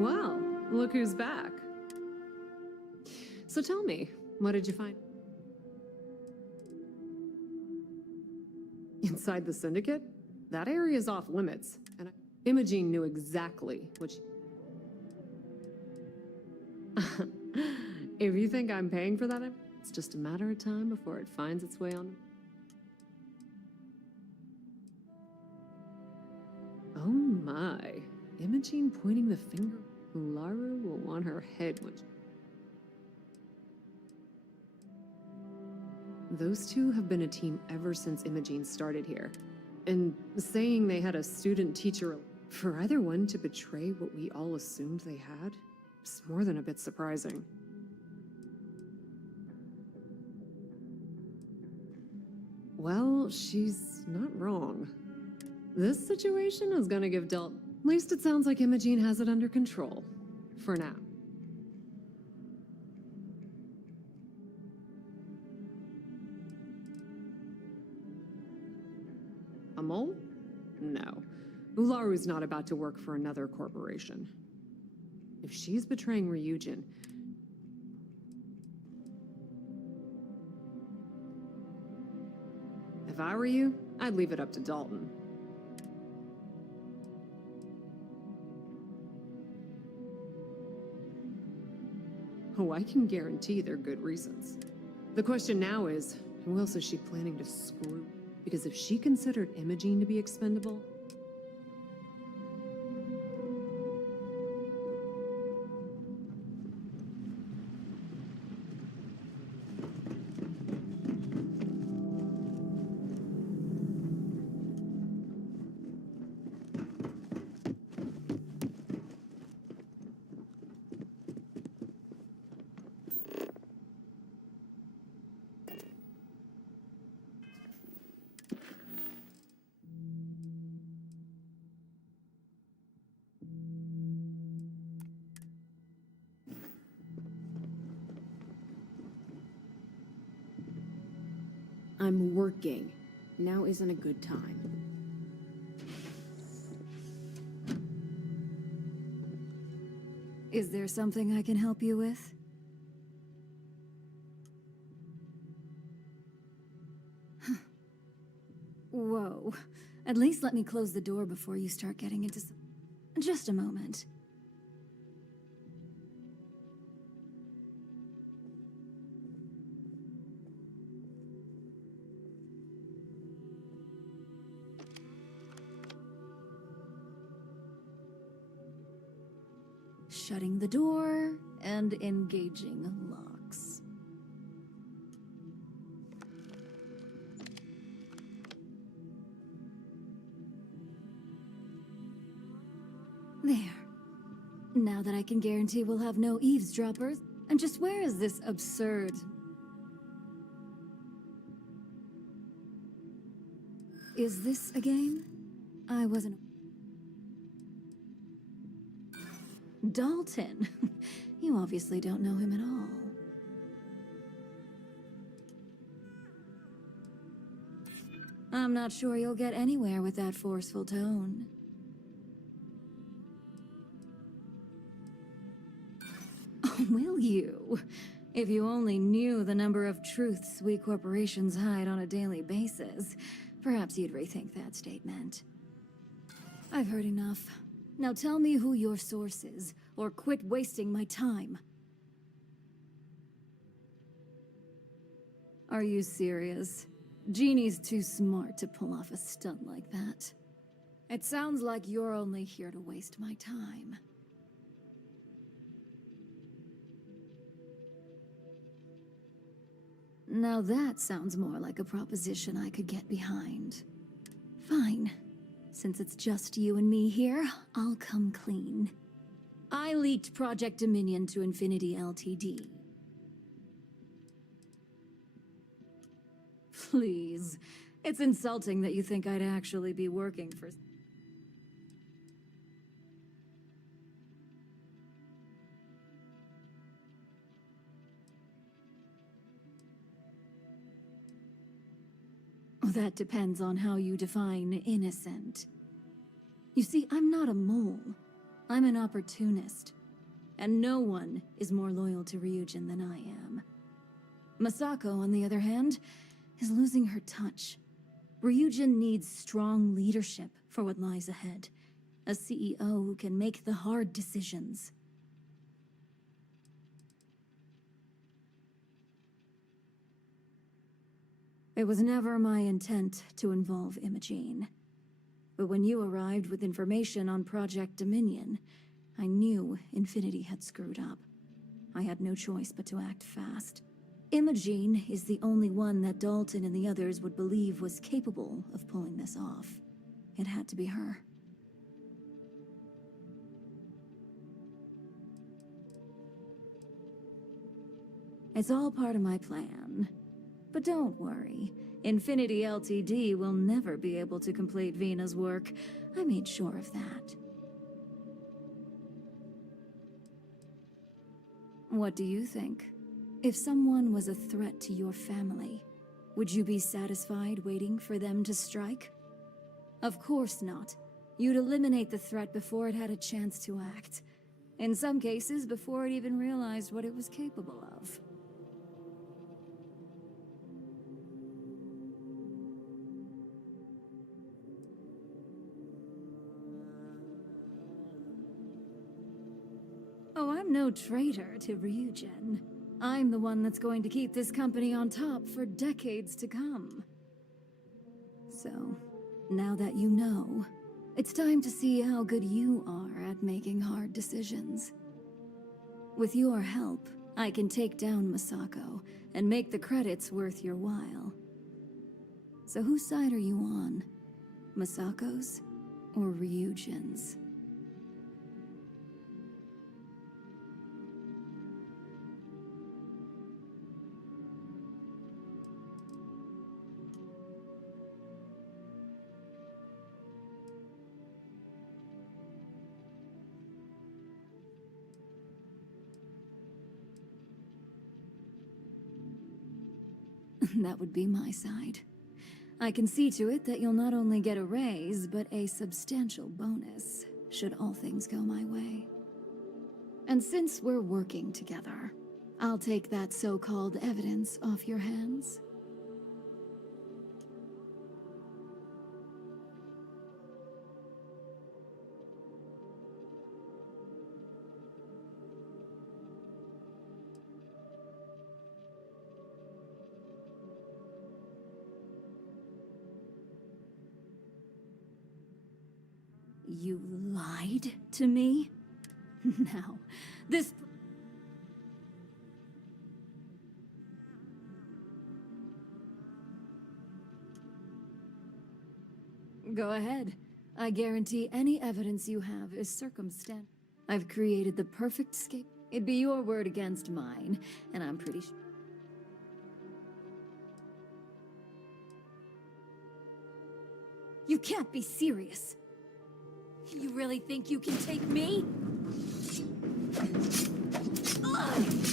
Well, look who's back. So tell me, what did you find? Inside the Syndicate? That area's off limits, and Imogene knew exactly what she... If you think I'm paying for that, it's just a matter of time before it finds its way on... Oh my. Imogene pointing the finger. Ularu will want her head when she... Those two have been a team ever since Imogene started here. And saying they had a student-teacher... For either one to betray what we all assumed they had is more than a bit surprising. Well, she's not wrong. This situation is gonna give At least it sounds like Imogene has it under control. For now. A mole? No. Ularu's not about to work for another corporation. If she's betraying Ryujin... If I were you, I'd leave it up to Dalton. Oh, I can guarantee they're good reasons. The question now is, who else is she planning to screw? Because if she considered Imogene to be expendable... I'm working. Now isn't a good time. Is there something I can help you with? Whoa. At least let me close the door before you start getting into some... Just a moment. Shutting the door and engaging locks. There. Now that I can guarantee we'll have no eavesdroppers, and just where is this absurd... Is this a game? I wasn't... Dalton. You obviously don't know him at all. I'm not sure you'll get anywhere with that forceful tone. Oh, will you? If you only knew the number of truths we corporations hide on a daily basis, perhaps you'd rethink that statement. I've heard enough. Now tell me who your source is, or quit wasting my time. Are you serious? Jeannie's too smart to pull off a stunt like that. It sounds like you're only here to waste my time. Now that sounds more like a proposition I could get behind. Fine. Since it's just you and me here, I'll come clean. I leaked Project Dominion to Infinity Ltd. Please. It's insulting that you think I'd actually be working for... That depends on how you define innocent. You see, I'm not a mole. I'm an opportunist, and no one is more loyal to Ryujin than I am. Masako, on the other hand, is losing her touch. Ryujin needs strong leadership for what lies ahead. A CEO who can make the hard decisions. It was never my intent to involve Imogene. But when you arrived with information on Project Dominion, I knew Infinity had screwed up. I had no choice but to act fast. Imogene is the only one that Dalton and the others would believe was capable of pulling this off. It had to be her. It's all part of my plan. But don't worry, Infinity Ltd. will never be able to complete Vina's work. I made sure of that. What do you think? If someone was a threat to your family, would you be satisfied waiting for them to strike? Of course not. You'd eliminate the threat before it had a chance to act. In some cases, before it even realized what it was capable of. Oh, I'm no traitor to Ryujin. I'm the one that's going to keep this company on top for decades to come. So, now that you know, it's time to see how good you are at making hard decisions. With your help, I can take down Masako and make the credits worth your while. So whose side are you on? Masako's or Ryujin's? That would be my side. I can see to it that you'll not only get a raise, but a substantial bonus, should all things go my way. And since we're working together, I'll take that so-called evidence off your hands. You lied to me? Now, this... Go ahead. I guarantee any evidence you have is circumstantial. I've created the perfect scape. It'd be your word against mine, and I'm pretty sure... You can't be serious. You really think you can take me? Ugh!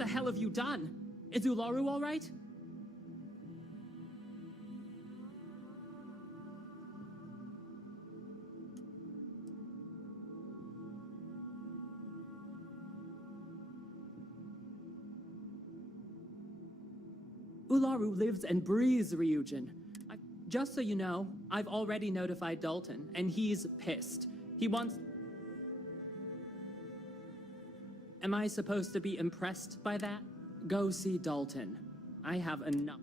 the hell have you done? Is Ularu all right? Ularu lives and breathes Ryujin. Just so you know, I've already notified Dalton, and he's pissed. He wants... Am I supposed to be impressed by that? Go see Dalton. I have enough.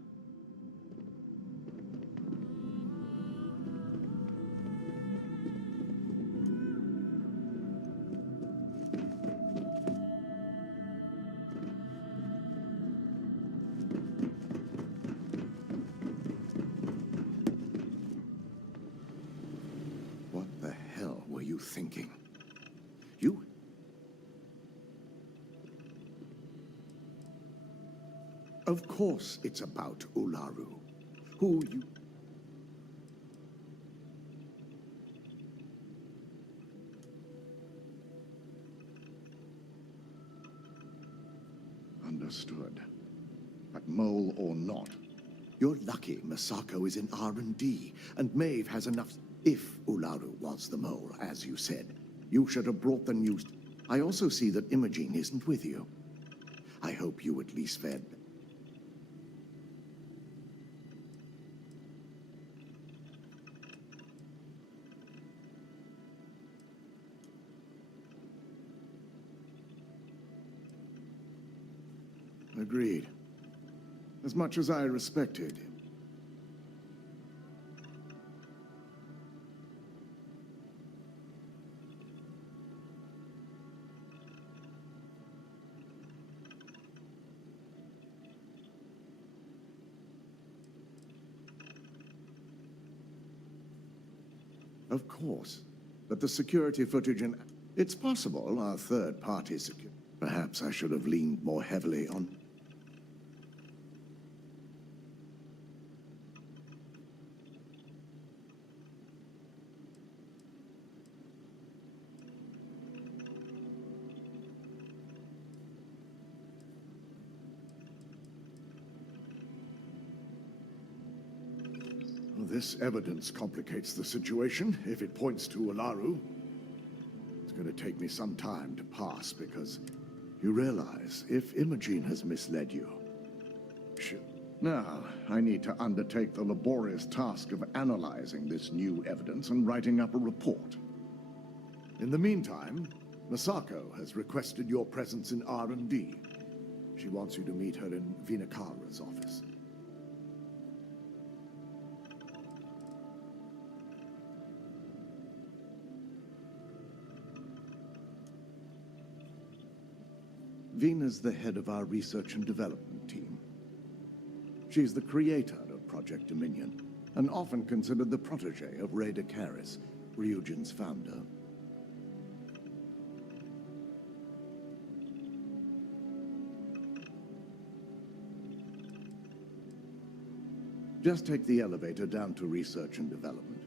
What the hell were you thinking? You? Of course it's about Ularu. Who you... Understood. But mole or not, you're lucky Masako is in R&D, and Maeve has enough... If Ularu was the mole, as you said, you should have brought the news. I also see that Imogene isn't with you. I hope you at least fed... Agreed. As much as I respected. Of course. But the security footage and... It's possible our third-party security... Perhaps I should have leaned more heavily on... This evidence complicates the situation, if it points to Ularu. It's going to take me some time to pass, because you realize if Imogene has misled you... Now, I need to undertake the laborious task of analyzing this new evidence and writing up a report. In the meantime, Masako has requested your presence in R&D. She wants you to meet her in Vinakara's office. Vina's the head of our research and development team. She's the creator of Project Dominion, and often considered the protege of Ray Decaris, Ryujin's founder. Just take the elevator down to research and development.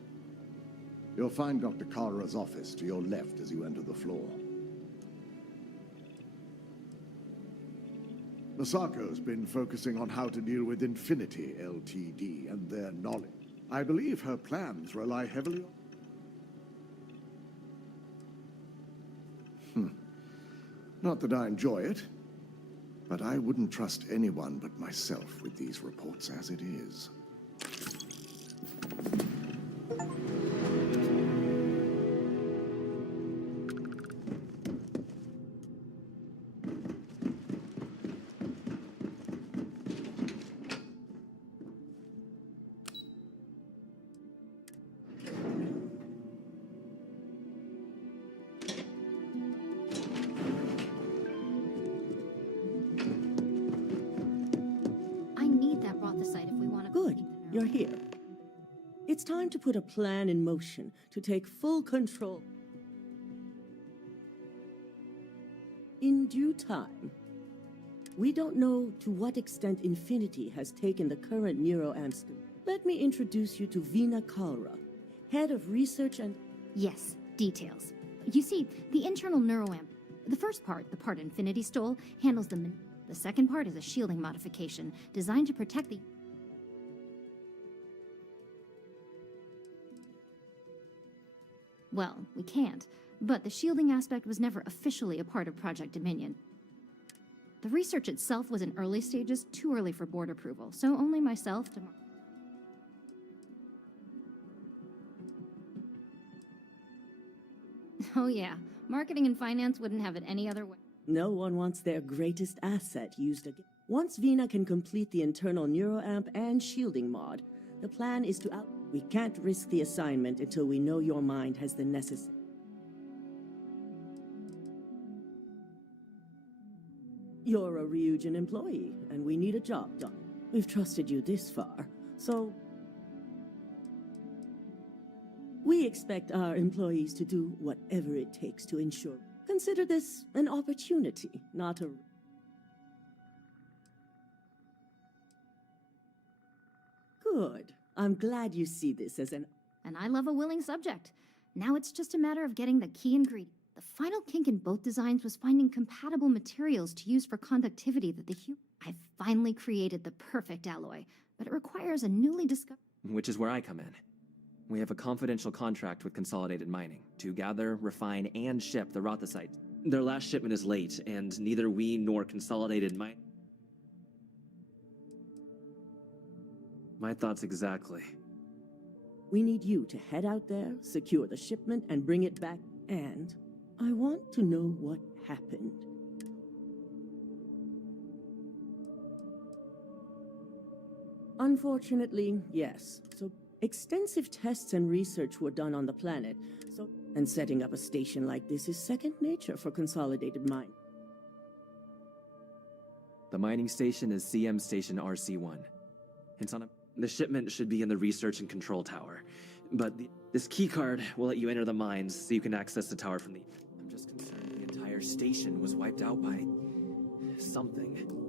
You'll find Dr. Kara's office to your left as you enter the floor. Masako's been focusing on how to deal with Infinity Ltd. And their knowledge. I believe her plans rely heavily on... Not that I enjoy it, but I wouldn't trust anyone but myself with these reports as it is. You're here. It's time to put a plan in motion to take full control. In due time. We don't know to what extent Infinity has taken the current neuroamps. Let me introduce you to Vina Kalra, head of research and... Yes, details. You see, the internal neuroamp, the first part, the part Infinity stole, handles the The second part is a shielding modification designed to protect the... Well, we can't, but the shielding aspect was never officially a part of Project Dominion. The research itself was in early stages, too early for board approval, so only myself to... Oh yeah, marketing and finance wouldn't have it any other way. No one wants their greatest asset used again. Once Vina can complete the internal neuroamp and shielding mod, the plan is to We can't risk the assignment until we know your mind has the necessary... You're a Ryujin employee, and we need a job done. We've trusted you this far, so... We expect our employees to do whatever it takes to ensure... Consider this an opportunity, not a... Good. I'm glad you see this as an... And I love a willing subject. Now it's just a matter of getting the key ingredient. The final kink in both designs was finding compatible materials to use for conductivity that I've finally created the perfect alloy, but it requires a newly discovered... Which is where I come in. We have a confidential contract with Consolidated Mining to gather, refine, and ship the Rothosite. Their last shipment is late, and neither we nor Consolidated Mining... My thoughts exactly. We need you to head out there, secure the shipment, and bring it back. And I want to know what happened. Unfortunately, yes. So extensive tests and research were done on the planet. And setting up a station like this is second nature for Consolidated Mine. The mining station is CM Station RC1. It's on a... The shipment should be in the research and control tower. But this keycard will let you enter the mines so you can access the tower from the... I'm just concerned the entire station was wiped out by... something.